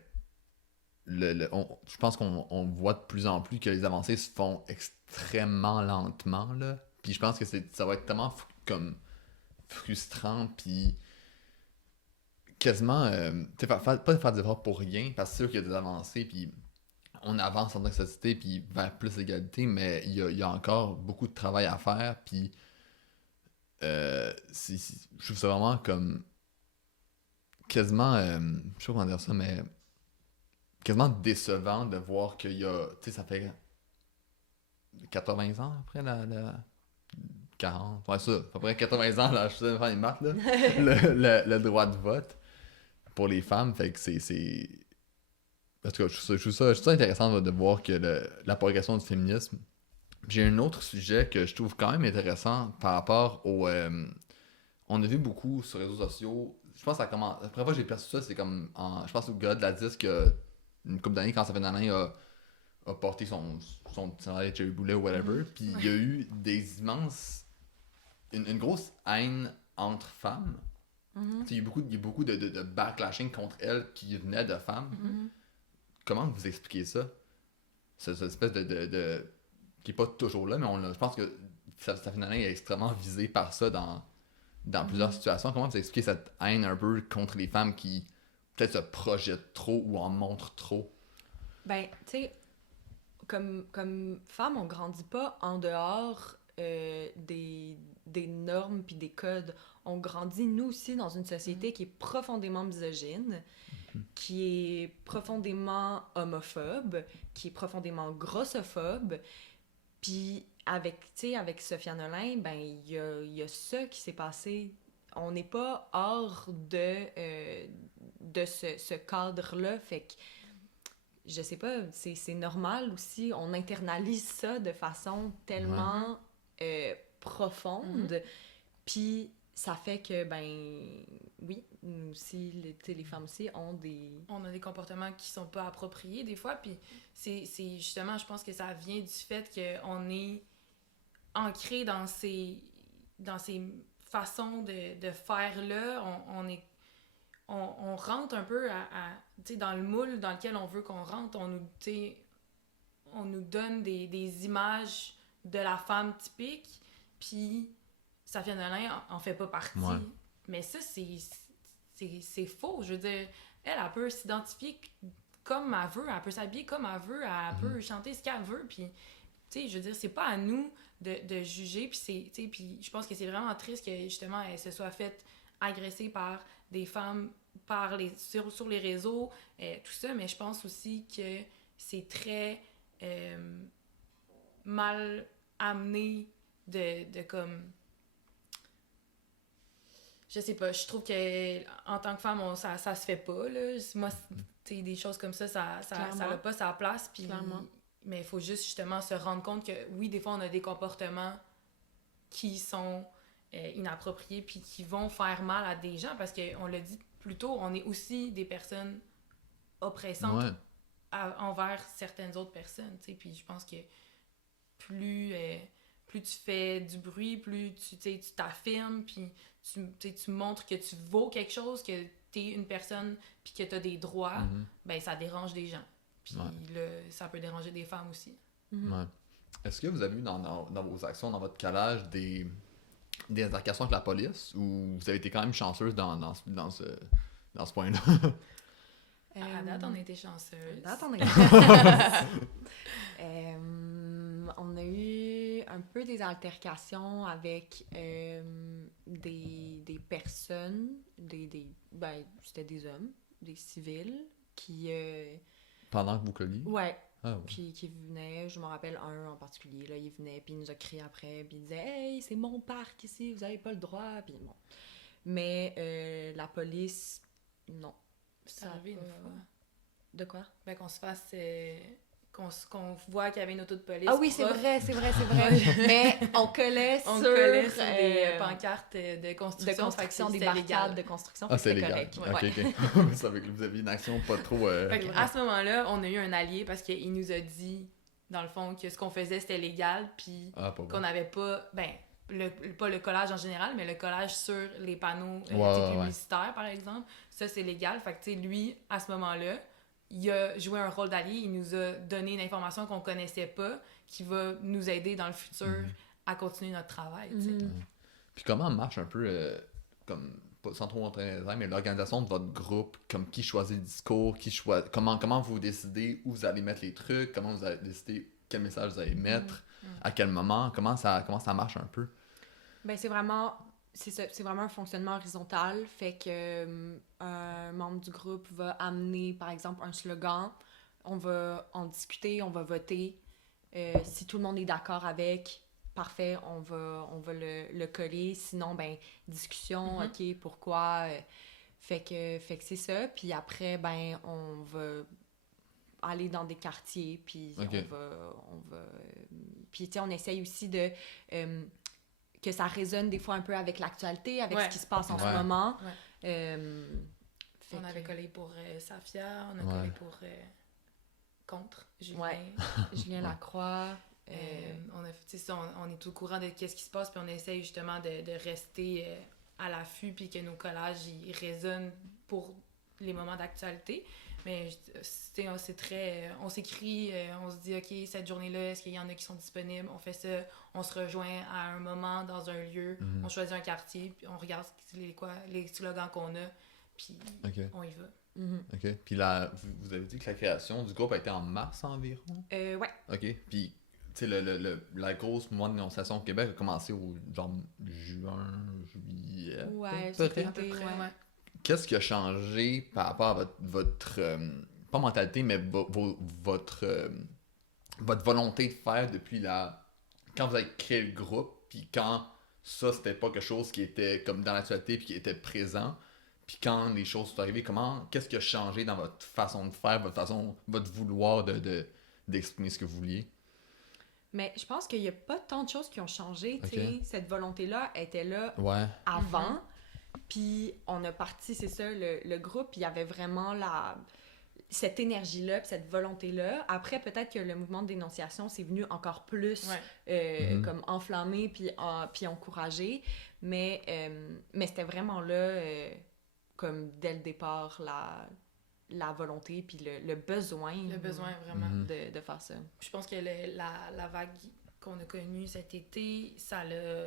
je pense qu'on voit de plus en plus que les avancées se font extrêmement lentement, là. Puis je pense que ça va être tellement comme frustrant, puis quasiment, tu sais, pas faire des efforts pour rien, parce que c'est sûr qu'il y a des avancées, puis on avance en tant que société, puis vers plus d'égalité, mais il y a encore beaucoup de travail à faire, puis je trouve ça vraiment comme quasiment, je sais pas comment dire ça, mais quasiment décevant de voir qu'il y a, tu sais, ça fait 80 ans après la 40, ouais, ça, à peu près 80 ans, là, je sais pas faire les maths, là, le droit de vote pour les femmes, fait que c'est... En tout cas, je trouve ça intéressant de voir que la progression du féminisme. J'ai un autre sujet que je trouve quand même intéressant par rapport au... on a vu beaucoup sur les réseaux sociaux, je pense que ça commence... La première fois que j'ai perçu ça, c'est comme... je pense au gars de la disque, une couple d'années, quand ça fait une année, a porté son petit Cherry Boulet ou whatever, puis il y a eu des immenses... Une grosse haine entre femmes. Il y a beaucoup de backlashing contre elle qui venait de femmes. Comment vous expliquez ça? Cette espèce de qui est pas toujours là, mais je pense que ça finalement est extrêmement visé par ça dans plusieurs situations. Comment vous expliquez cette haine un peu contre les femmes qui peut-être se projettent trop ou en montrent trop? Ben, tu sais, comme femme, on grandit pas en dehors des normes puis des codes. On grandit, nous aussi, dans une société qui est profondément misogyne, qui est profondément homophobe, qui est profondément grossophobe. Puis avec Sophia Nolin, ben il y a ça qui s'est passé. On n'est pas hors de ce cadre-là, fait que je sais pas, c'est normal aussi, on internalise ça de façon tellement profonde, puis ça fait que, ben, oui, nous aussi, les femmes aussi ont des... On a des comportements qui sont pas appropriés des fois, puis c'est justement, je pense que ça vient du fait qu'on est ancré dans ces façons de faire là, on rentre un peu dans le moule dans lequel on veut qu'on rentre, on nous donne des images de la femme typique, puis Sophia Nolin en fait pas partie. Ouais. Mais ça, c'est faux. Je veux dire, elle peut s'identifier comme elle veut, elle peut s'habiller comme elle veut, elle peut chanter ce qu'elle veut, puis, tu sais, je veux dire, c'est pas à nous de juger, puis je pense que c'est vraiment triste que, justement, elle se soit faite agresser par des femmes sur les réseaux, tout ça, mais je pense aussi que c'est très mal amené de comme... Je sais pas, je trouve que en tant que femme, ça se fait pas, là. Moi, des choses comme ça n'a pas sa place, puis... Mais il faut juste, justement, se rendre compte que, oui, des fois, on a des comportements qui sont inappropriés, puis qui vont faire mal à des gens, parce qu'on l'a dit plus tôt, on est aussi des personnes oppressantes envers certaines autres personnes, tu sais. Puis je pense que plus tu fais du bruit, plus tu t'affirmes, puis tu montres que tu vaux quelque chose, que t'es une personne, puis que t'as des droits, ben ça dérange des gens. Puis là, ça peut déranger des femmes aussi. Ouais. est-ce que vous avez eu dans vos actions, dans votre collage, des altercations avec la police, ou vous avez été quand même chanceuse dans ce point-là? À date, on a été chanceuses. À date, on a été chanceuses. On a eu un peu des altercations avec des personnes, ben, c'était des hommes, des civils, qui... Pendant que vous colliez? Ouais. Ah, ouais. Qui venaient, je me rappelle un en particulier, là, il venait, puis il nous a crié après, puis il disait « Hey, c'est mon parc ici, vous avez pas le droit », puis bon. Mais la police, non. C'est arrivé une fois. De quoi? Ben, qu'on se fasse... qu'on voit qu'il y avait une auto de police. Ah oui, c'est vrai. Mais on collait sur des pancartes de construction. Des barricades de construction. Ah, c'est légal. Correct. Ok. Vous savez que vous aviez une action pas trop... À ce moment-là, on a eu un allié parce qu'il nous a dit, dans le fond, que ce qu'on faisait, c'était légal, puis qu'on n'avait pas... Ben, pas le collage en général, mais le collage sur les panneaux publicitaires, par exemple. Ça, c'est légal. Fait que, tu sais, lui, à ce moment-là, il a joué un rôle d'allié, il nous a donné une information qu'on connaissait pas, qui va nous aider dans le futur à continuer notre travail. Puis comment marche un peu, comme, sans trop rentrer dans les détails, mais l'organisation de votre groupe, comme qui choisit le discours, comment vous décidez où vous allez mettre les trucs, comment vous allez décider quel message vous allez mettre, à quel moment, comment ça marche un peu? Ben c'est vraiment un fonctionnement horizontal, fait que un membre du groupe va amener par exemple un slogan, on va en discuter, on va voter, si tout le monde est d'accord avec, parfait, on va le coller, sinon ben discussion, ok, pourquoi, fait que c'est ça, puis après ben on va aller dans des quartiers, puis on va puis tu sais on essaye aussi de que ça résonne des fois un peu avec l'actualité, avec ce qui se passe en ce moment. On avait collé pour Safia, on a collé pour contre Julien Lacroix. On est au courant de ce qui se passe, puis on essaye justement de rester à l'affût, puis que nos collages ils résonnent pour les moments d'actualité. Mais c'est très... on s'écrit, on se dit, OK, cette journée-là, est-ce qu'il y en a qui sont disponibles? On fait ça, on se rejoint à un moment dans un lieu, on choisit un quartier, puis on regarde les slogans qu'on a, puis on y va. OK. Puis là, vous avez dit que la création du groupe a été en mars environ? Ouais. OK. Puis, tu sais, la grosse mois de dénonciation au Québec a commencé au genre juin, juillet. Ouais, c'était à peu près. Qu'est-ce qui a changé par rapport à votre pas mentalité, mais votre volonté de faire depuis quand vous avez créé le groupe, puis quand ça, c'était pas quelque chose qui était comme dans l'actualité, puis qui était présent, puis quand les choses sont arrivées, qu'est-ce qui a changé dans votre façon de faire, votre vouloir d'exprimer ce que vous vouliez? Mais je pense qu'il y a pas tant de choses qui ont changé, tu sais. Cette volonté-là était là avant. Puis on a parti, c'est ça, le groupe, il y avait vraiment cette énergie-là, puis cette volonté-là. Après, peut-être que le mouvement de dénonciation, c'est venu encore plus comme enflammé, puis encouragé. Mais c'était vraiment là, comme dès le départ, la volonté, puis le besoin. Le besoin, vraiment. De faire ça. Je pense que la vague qu'on a connue cet été, ça l'a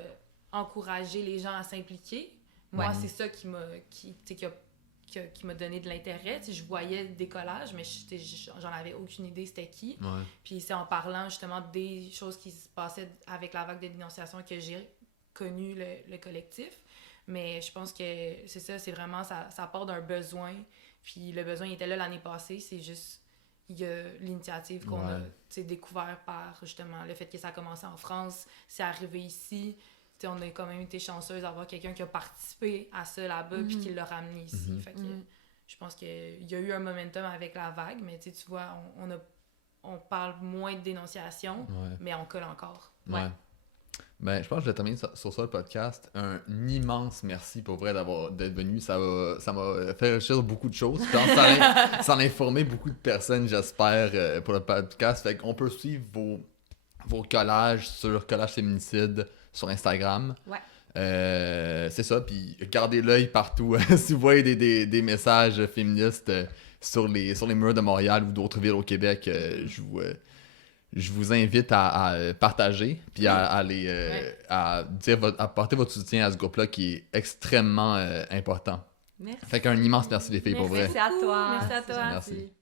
encouragé les gens à s'impliquer. Moi, c'est ça qui m'a donné de l'intérêt. T'sais, je voyais des collages, mais j'en avais aucune idée c'était qui. Puis c'est en parlant justement des choses qui se passaient avec la vague de dénonciation que j'ai connu le collectif. Mais je pense que c'est ça, c'est vraiment, ça part d'un besoin. Puis le besoin il était là l'année passée, c'est juste, il y a l'initiative qu'on a découvert par justement le fait que ça a commencé en France, c'est arrivé ici. T'sais, on a quand même été chanceuse d'avoir quelqu'un qui a participé à ça là-bas puis qui l'a ramené ici. Fait que je pense qu'il y a eu un momentum avec la vague, mais tu vois, on parle moins de dénonciation, mais on colle encore. Ben, je pense que je vais terminer sur ça le podcast. Un immense merci pour vrai d'être venu. Ça m'a fait réfléchir sur beaucoup de choses. Je pense que ça a informé beaucoup de personnes, j'espère, pour le podcast. Fait qu'on peut suivre vos collages sur Collage Féminicide sur Instagram. C'est ça, puis gardez l'œil partout. Si vous voyez des messages féministes sur les murs de Montréal ou d'autres villes au Québec, je je vous invite à partager, puis à aller à apporter votre soutien à ce groupe-là qui est extrêmement important. Merci. Fait qu'un immense merci les filles pour vrai. Merci à toi. Merci à toi. Merci.